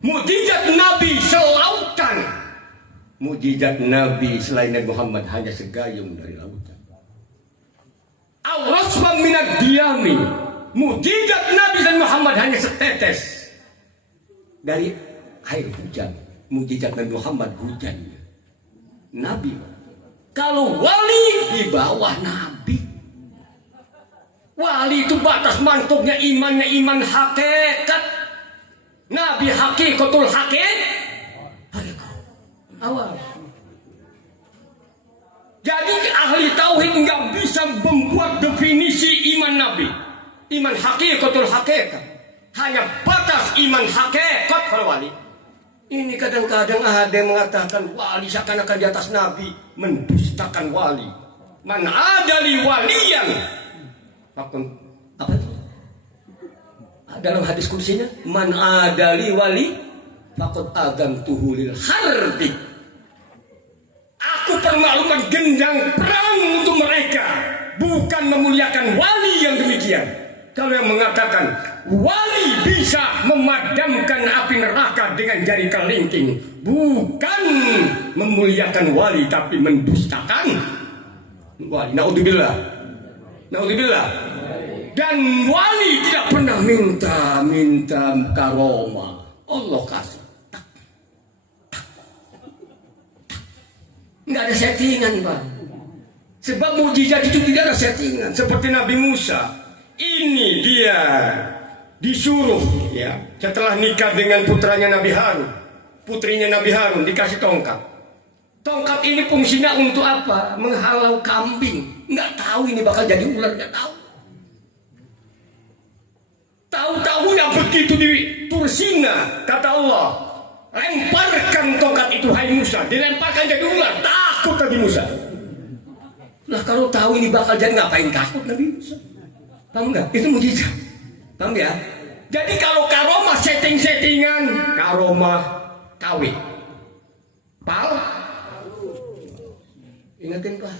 Mukjizat Nabi selautan. Mukjizat Nabi selain Nabi Muhammad hanya segayung dari lautan. Awrasfan minad diyami. Mukjizat Nabi dan Muhammad hanya setetes dari air hujan. Mukjizat Nabi Muhammad hujan. Nabi. Kalau wali di bawah Nabi. Wali itu batas mantupnya imannya iman hakikat. Nabi hakikatul hakikat. Awal. Jadi ahli tauhid nggak bisa membuat definisi iman Nabi. Iman hakikatul hakikat. Hanya batas iman hakikat kalau wali. Ini kadang-kadang ada yang mengatakan wali seakan-akan di atas Nabi, mendustakan wali. Man adali waliyan. Apa itu? Dalam hadis kursinya, man adali wali, faqad adantuhu lil harbi. Aku permalukan gendang perang untuk mereka, bukan memuliakan wali yang demikian. Kalau yang mengatakan wali bisa memadamkan api neraka dengan jari kelingking, bukan memuliakan wali tapi mendustakan wali. Naudzubillah. Naudzubillah. Dan wali tidak pernah minta karomah. Allah kasih. Nggak ada settingan, Pak. Sebab mukjizat itu tidak ada settingan. Seperti Nabi Musa. Ini dia disuruh ya setelah nikah dengan putranya Nabi Harun, putrinya Nabi Harun dikasih tongkat. Tongkat ini fungsinya untuk apa? Menghalau kambing. Nggak tahu ini bakal jadi ular, nggak tahu. Tahu-tahunya begitu di Tursina, kata Allah, lemparkan tongkat itu hai Musa, dilemparkan jadi ular, takut Nabi Musa. Lah kalau tahu ini bakal jadi, ngapain takut Nabi Musa? Paham nggak? Itu mujizat. Paham ya? Jadi kalau karomah setting-settingan, karomah kawin. Paham? Ingatin Pak.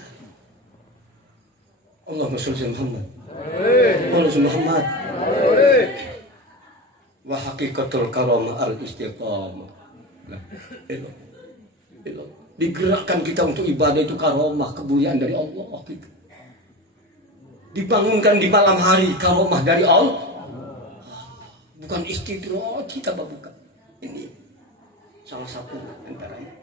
Allahumma sholli ala Muhammad. Allahumma Muhammad. Wa haqiqatul karomah al-istiqamah. Digerakkan kita untuk ibadah itu karomah, kemuliaan dari Allah. Dibangunkan di malam hari, karomah dari Allah. Bukan istidraj kita, bukan. Ini salah satu antaranya.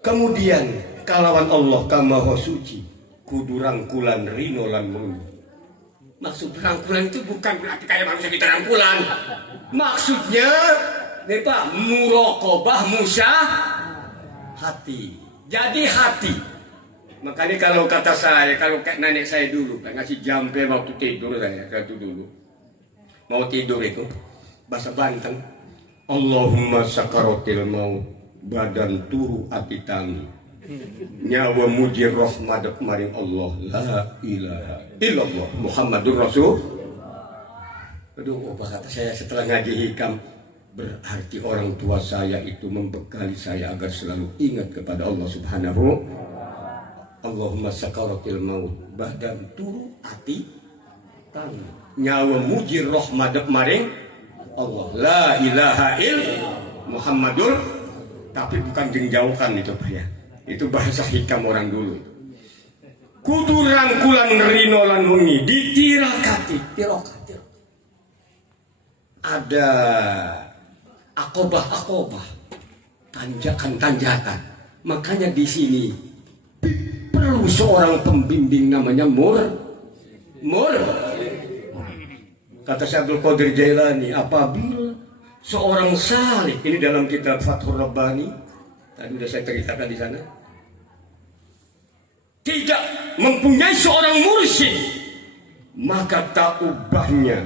Kemudian kalawan Allah kamaha suci, kudu rangkulan rino lan muni. Maksud rangkulan itu bukan berarti kayak manusia kita rangkulan. Maksudnya, nih Pak, muraqabah Musa hati. Jadi hati. Makanya kalau kata saya, kalau kayak nenek saya dulu, kan ngasih jampe waktu tidur saya, itu dulu. Mau tidur itu, bahasa Banten, Allahumma sakaratil maut, badan turu ati tangi. Nyawa muji rahmat maring Allah, la ilaha illallah, Muhammadur Rasul. Aduh, apa kata saya setelah ngaji hikam, berarti orang tua saya itu membekali saya agar selalu ingat kepada Allah Subhanahu. Allahumma sakaratil maut, badan turu ati tangi. Nyawa muji rahmat maring Allah, la ilaha illallah, Muhammadur. Tapi bukan jengjaukan itu Pak ya. Itu bahasa hikam orang dulu. Kudu rangkulan rino lan wengi ditirakati, ada akobah-akobah, tanjakan-tanjakan. Makanya di sini perlu seorang pembimbing namanya mur. Kata Syekh Abdul Qadir Jailani, apabila seorang salih, ini dalam kitab Fathur Rabbani, tadi sudah saya ceritakan di sana, tidak mempunyai seorang mursyid, maka tak ubahnya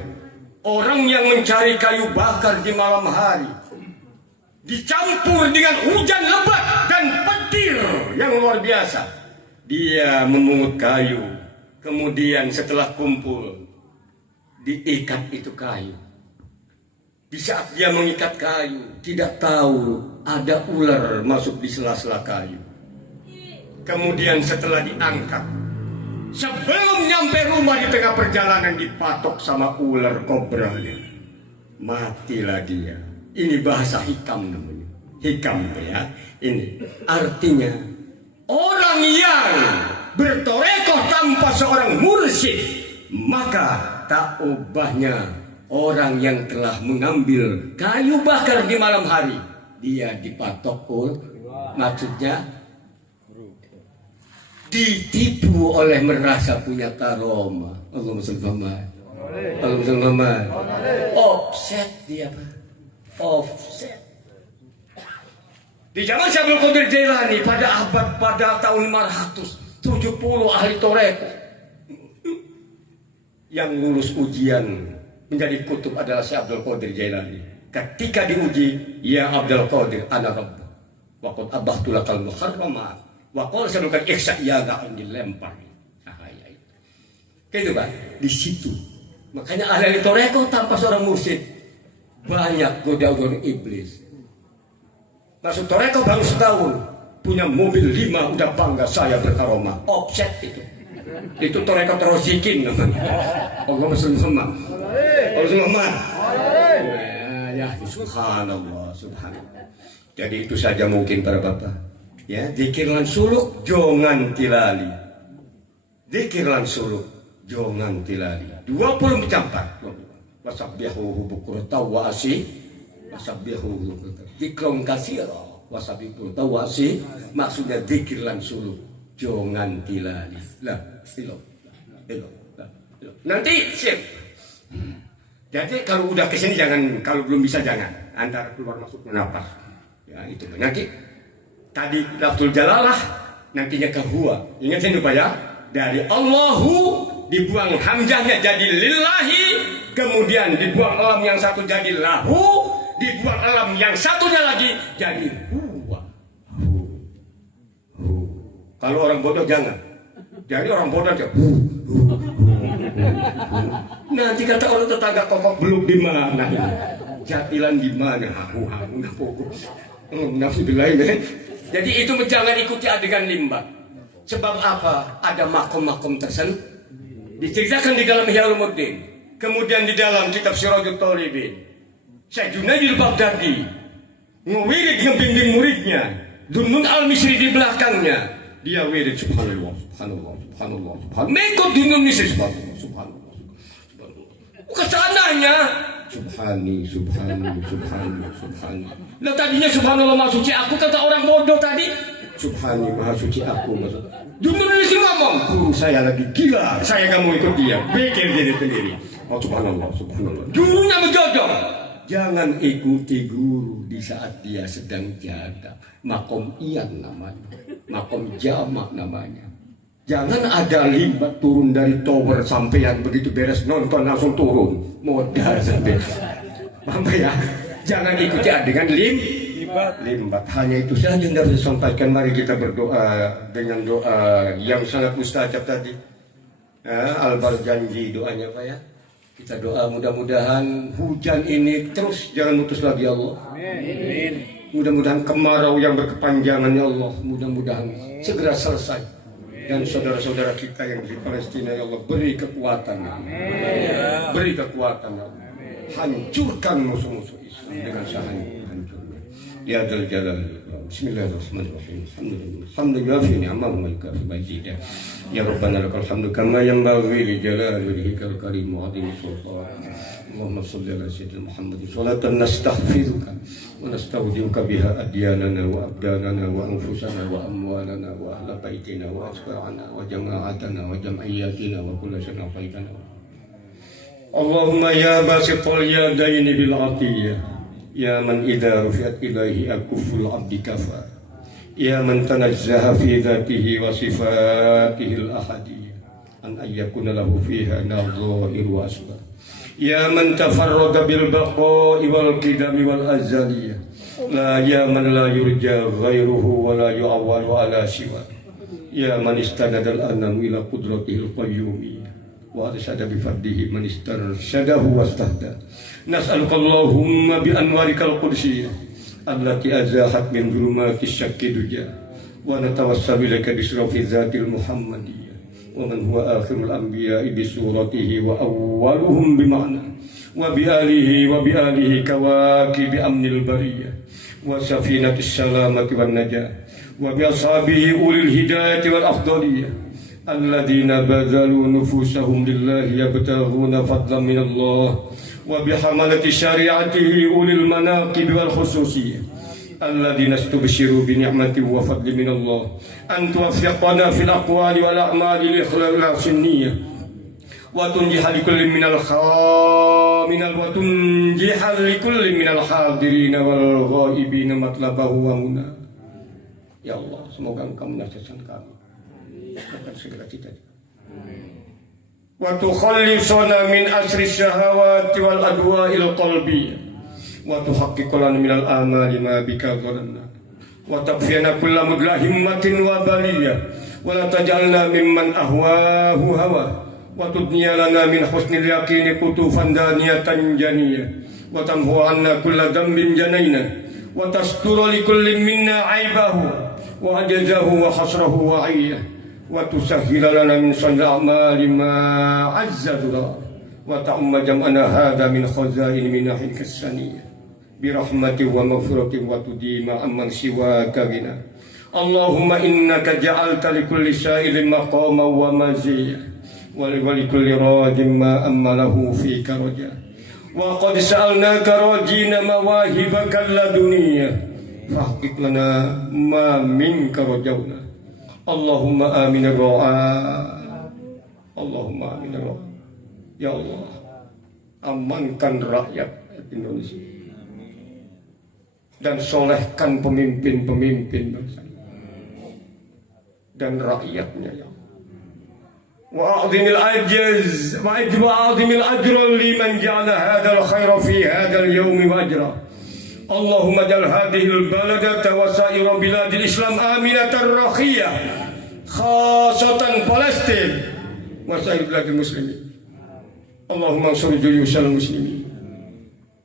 orang yang mencari kayu bakar di malam hari dicampur dengan hujan lebat dan petir yang luar biasa. Dia memungut kayu, kemudian setelah kumpul diikat itu kayu. Di saat dia mengikat kayu, tidak tahu ada ular masuk di sela-sela kayu. Kemudian setelah diangkat, sebelum nyampe rumah di tengah perjalanan dipatok sama ular kobranya. Matilah dia. Ini bahasa hikam namanya. Hikam ya. Ini artinya orang yang bertorekoh tanpa seorang mursyid, maka tak ubahnya orang yang telah mengambil kayu bakar di malam hari. Dia dipatok maksudnya ditipu oleh merasa punya karomah. Allahumma shalli Muhammad. Allahumma shalli Muhammad. Offset dia, Pak. Offset. Di zaman Syekh Abdul Qadir Jailani pada tahun 570 ahli toreko yang lulus ujian menjadi kutub adalah Syekh Abdul Qadir Jailani. Ketika diuji, ya Abdul Qadir ana rabb wa qad abahtu lakal muharramat wa qala salukan ihsa ya ga'an dilempar cahaya itu. Kayak itu, Pak. Di situ. Makanya ahli toreko tanpa seorang mursyid banyak goda-goda iblis. Masuk toreko baru setahun, punya mobil 5 udah bangga saya berkaromah. Offset itu. Itu toreko terosikin namanya. Allahumma shalli Muhammad. Allahumma Muhammad. Ya, subhanallah, subhanallah. Jadi itu saja mungkin para bapak. Ya, zikirlan suluk jangan tilali. Zikirlan suluk jangan tilali. 24. Wasabbihu bukratan wa asih. Wasabbihu zikron katsira wasabbihu tawasi, maksudnya zikirlan suluk jangan tilali. Lah, ilo. Nanti siap. Jadi kalau udah kesini jangan, kalau belum bisa jangan. Antara keluar masuknya napas. Ya itu. Nanti tadi lafzul jalalah, nantinya ke huwa. Ingat ini Pak ya. Dari Allahu dibuang hamzahnya jadi lillahi, kemudian dibuang lam yang satu jadi lahu, dibuang lam yang satunya lagi jadi huwa. Kalau orang bodoh jangan. Jadi orang bodoh aja. Nanti kata orang tetangga kokok belum di mana, jatilan di mana, Jadi itu jangan ikuti adegan limbah. Sebab apa? Ada makom-makom tersentuh. Diceritakan di dalam Ihya Ulumuddin, kemudian di dalam kitab Sirajul Talibin. Syekh Junaidil Baghdadi ngewirid ngebimbing muridnya, Dunnun Al-Misri di belakangnya. Dia wirid subhanallah, subhanallah, subhanallah, subhanallah. Mengikut Dunnun Misri subhanallah, subhanallah. Kesananya subhani, subhani, subhani, subhani. Lah tadinya subhanallah maha suci aku, kata orang bodoh tadi. Subhani maha suci aku maksud. Dunnun Misri ngomong, guru saya lagi gila, saya gak mau ikut dia. Pikir diri sendiri. Oh subhanallah, subhanallah. Gurunya menjojok. Jangan ikuti guru di saat dia sedang jaga. Makom iyan namanya, makom jamak namanya. Jangan ada limbat turun dari tower sampai yang begitu beres nonton langsung turun. Modal sampai. Paham ya? Jangan ikuti adegan limbat. Hanya itu saja yang dapat disampaikan. Mari kita berdoa dengan doa yang sangat mustajab tadi. Al-Barjanji doanya Pak ya. Kita doa mudah-mudahan hujan ini terus jangan putus lagi ya Allah. Amin. Mudah-mudahan kemarau yang berkepanjangan ya Allah, mudah-mudahan segera selesai. Dan saudara-saudara kita yang di Palestina ya Allah, beri kekuatan ya Allah. Beri kekuatan ya Allah. Hancurkan musuh-musuh Islam dengan sehancur-hancurnya. Ya Dzal Jalal. Bismillahirrahmanirrahim. Alhamdulillah fi ni'amahu wa kafi majidah. Ya Rabbana lakal hamdu kama yanbaghi li jalali wajhikal karim wa 'azimi sultanik. اللهم صل على سيدنا محمد صلاة نستغفرك ونستودعك بها أدياننا وأبداننا وأنفسنا وأموالنا وأهل بيتنا وأتباعنا وجماعتنا وجمعياتنا وكل شيء أعطيتنا. اللهم يا باسط اليدين بالعطية، يا من إذا رفعت إليه أكف العبد كفى، يا من تنزه في ذاته وصفاته الأحدية أن يكون له فيها نظائر وأسباب، يا من تفرد بالبقاء والقدم والأزلية، لا يا من لا يرجى غيره ولا يعول على سواه، يا من استند الأنام إلى قدرته القيومية وأرشد بفضله من استرشده واستهدى. نسألك اللهم بأنوارك القدسية التي أزاحت من ظلمات الشك دجى، ونتوسل إليك بشرف الذات المحمدية ومن هو آخر الأنبياء بصورته وأولهم بمعنى، وبآله كواكب أمن البرية وسفينة السلامة والنجاة، وبأصحابه أولي الهداية والأفضلية الذين بذلوا نفوسهم لله يبتغون فضلا من الله، وبحملة شريعته أولي المناقب والخصوصية الذين استبشروا بنعمة وفضل من الله، أن توفقنا في الأقوال والأعمال لإخلاص النية، وتنجح لكل من الحاضرين والغائبين مطلبه ومنى. Ya Allah, semoga Engkau menyaksikan kami akan segera kita. Wa tukhallisana min asri syahawati wal adwa'il qalbi wa tuhaqqiqana min al amali ma bika dhalanna wa taqfiyana kulla mudlahimmatin wa baliyah wa la taj'alna mimman ahwahu hawa wa tudniya lana min husnil yaqini qutufan daniyatan janiyah wa tamhu anna kulla dhanbin janayna wa tastura likulli minna aibahu wa ajazahu wa hasrahu wa ayyah wa tusahhila lana min sanil a'mali ma azzadura wa ta'umma jam'ana hadha min khazain minahin kasaniyah bi rahmatin wa maghfiratin wa tudima amman siwaka ghina. Allahumma innaka ja'alta li kulli sa'ilin maqama wa maziyah wa li kulli rajin ma ammalahu fika raja wa qad sa'alnaka rajina mawahibaka laduniyah fahqiq lana ma minka rajawna. Allahumma amin ar-ra'a, Allahumma amin ar-ra'a. Ya Allah, amankan rakyat Indonesia dan solehkan pemimpin-pemimpin bangsa dan rakyatnya, ya Allah. Wa'adhimil ajaz wa'adhimil ajra liman ja'ala hadal khaira fi hadal yawmi wa ajra. Allahumma jal hadihil baladata wa sa'ira biladil islam aminatan rakhiyah khasatan Palestin wa sa'ir biladil muslimin. Allahumma ansur juyushal muslimin,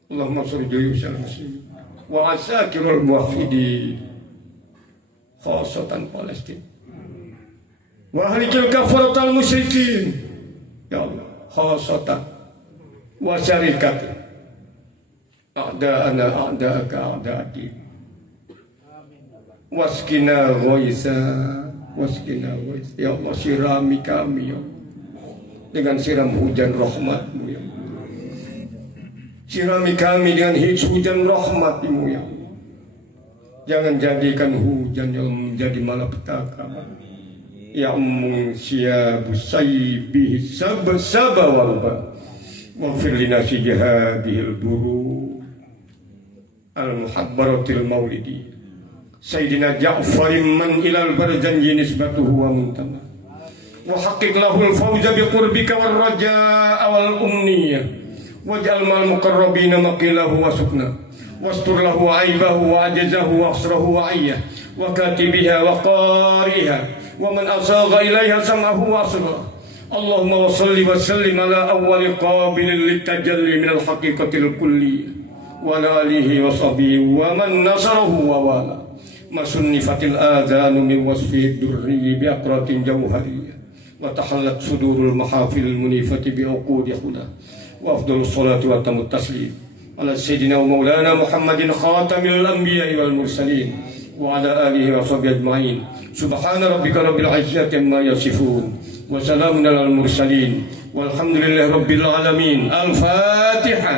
Allahumma ansur juyushal muslimin wa asakirul muwahhidin khasatan Palestin wa ahlikil kafaratal musyrikin ya Allah khasatan wa syarikat a'da'ana a'da'aka a'da'ati waskina ghaisa ya Allah, sirami kami ya Allah dengan siram hujan rahmat-Mu ya Allah. Sirami kami dengan hujan rahmat-Mu ya Allah. Jangan jadikan hujan yang menjadi malapetaka ya munsiyabu saybihi sabba warba wa firlinasi jihadihil buru al-muhabbaratil maulidi Sayyidina Ja'farin man ilal barjanji nisbatuhu wa muntama wa haqiq lahul fawza biqurbika war raja'a wal umniyah waj'al mal muqarrabina maqilahu wa sukna wastur lahu aibahu wa ajazahu wa asrahu wa ayyah wa katibiha wa qariha wa man asagha ilaiha sam'ahu wa asra. Allahumma wa salli wa sallim ala awwali qabilin litajalli minal haqiqatil kulliyah wa ala alihi wa sahbihi wa man nasarahu wa wala masunnifatil adhanu min wasfihi durri bi aqratin jawhariyah wa tahallat sudurul mahafil munifati bi uqudi huda wa afdalus salati wa tamut taslim ala sayyidina wa maulana Muhammadin khatamil anbiya'i wal mursalin wa ala alihi wa sahbihi ajma'in. Subhana rabbika rabbil izzati amma yasifun wa salamun alal mursalin walhamdulillahi rabbil alamin. Al-Fatihah.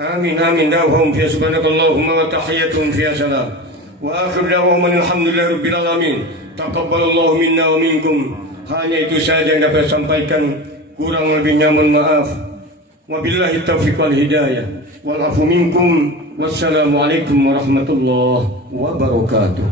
Amin amin da'wahum fiha subhanakallahumma wa tahiyyatuhum fiha salam. Wa akhir da'wahum alhamdulillahi rabbil alamin. Taqabbalallahu minna wa minkum. Hanya itu saja yang dapat saya sampaikan. Kurang lebihnya mohon maaf. Wabillahi taufiq wal hidayah. Wal afu minkum. Wassalamualaikum warahmatullahi wabarakatuh.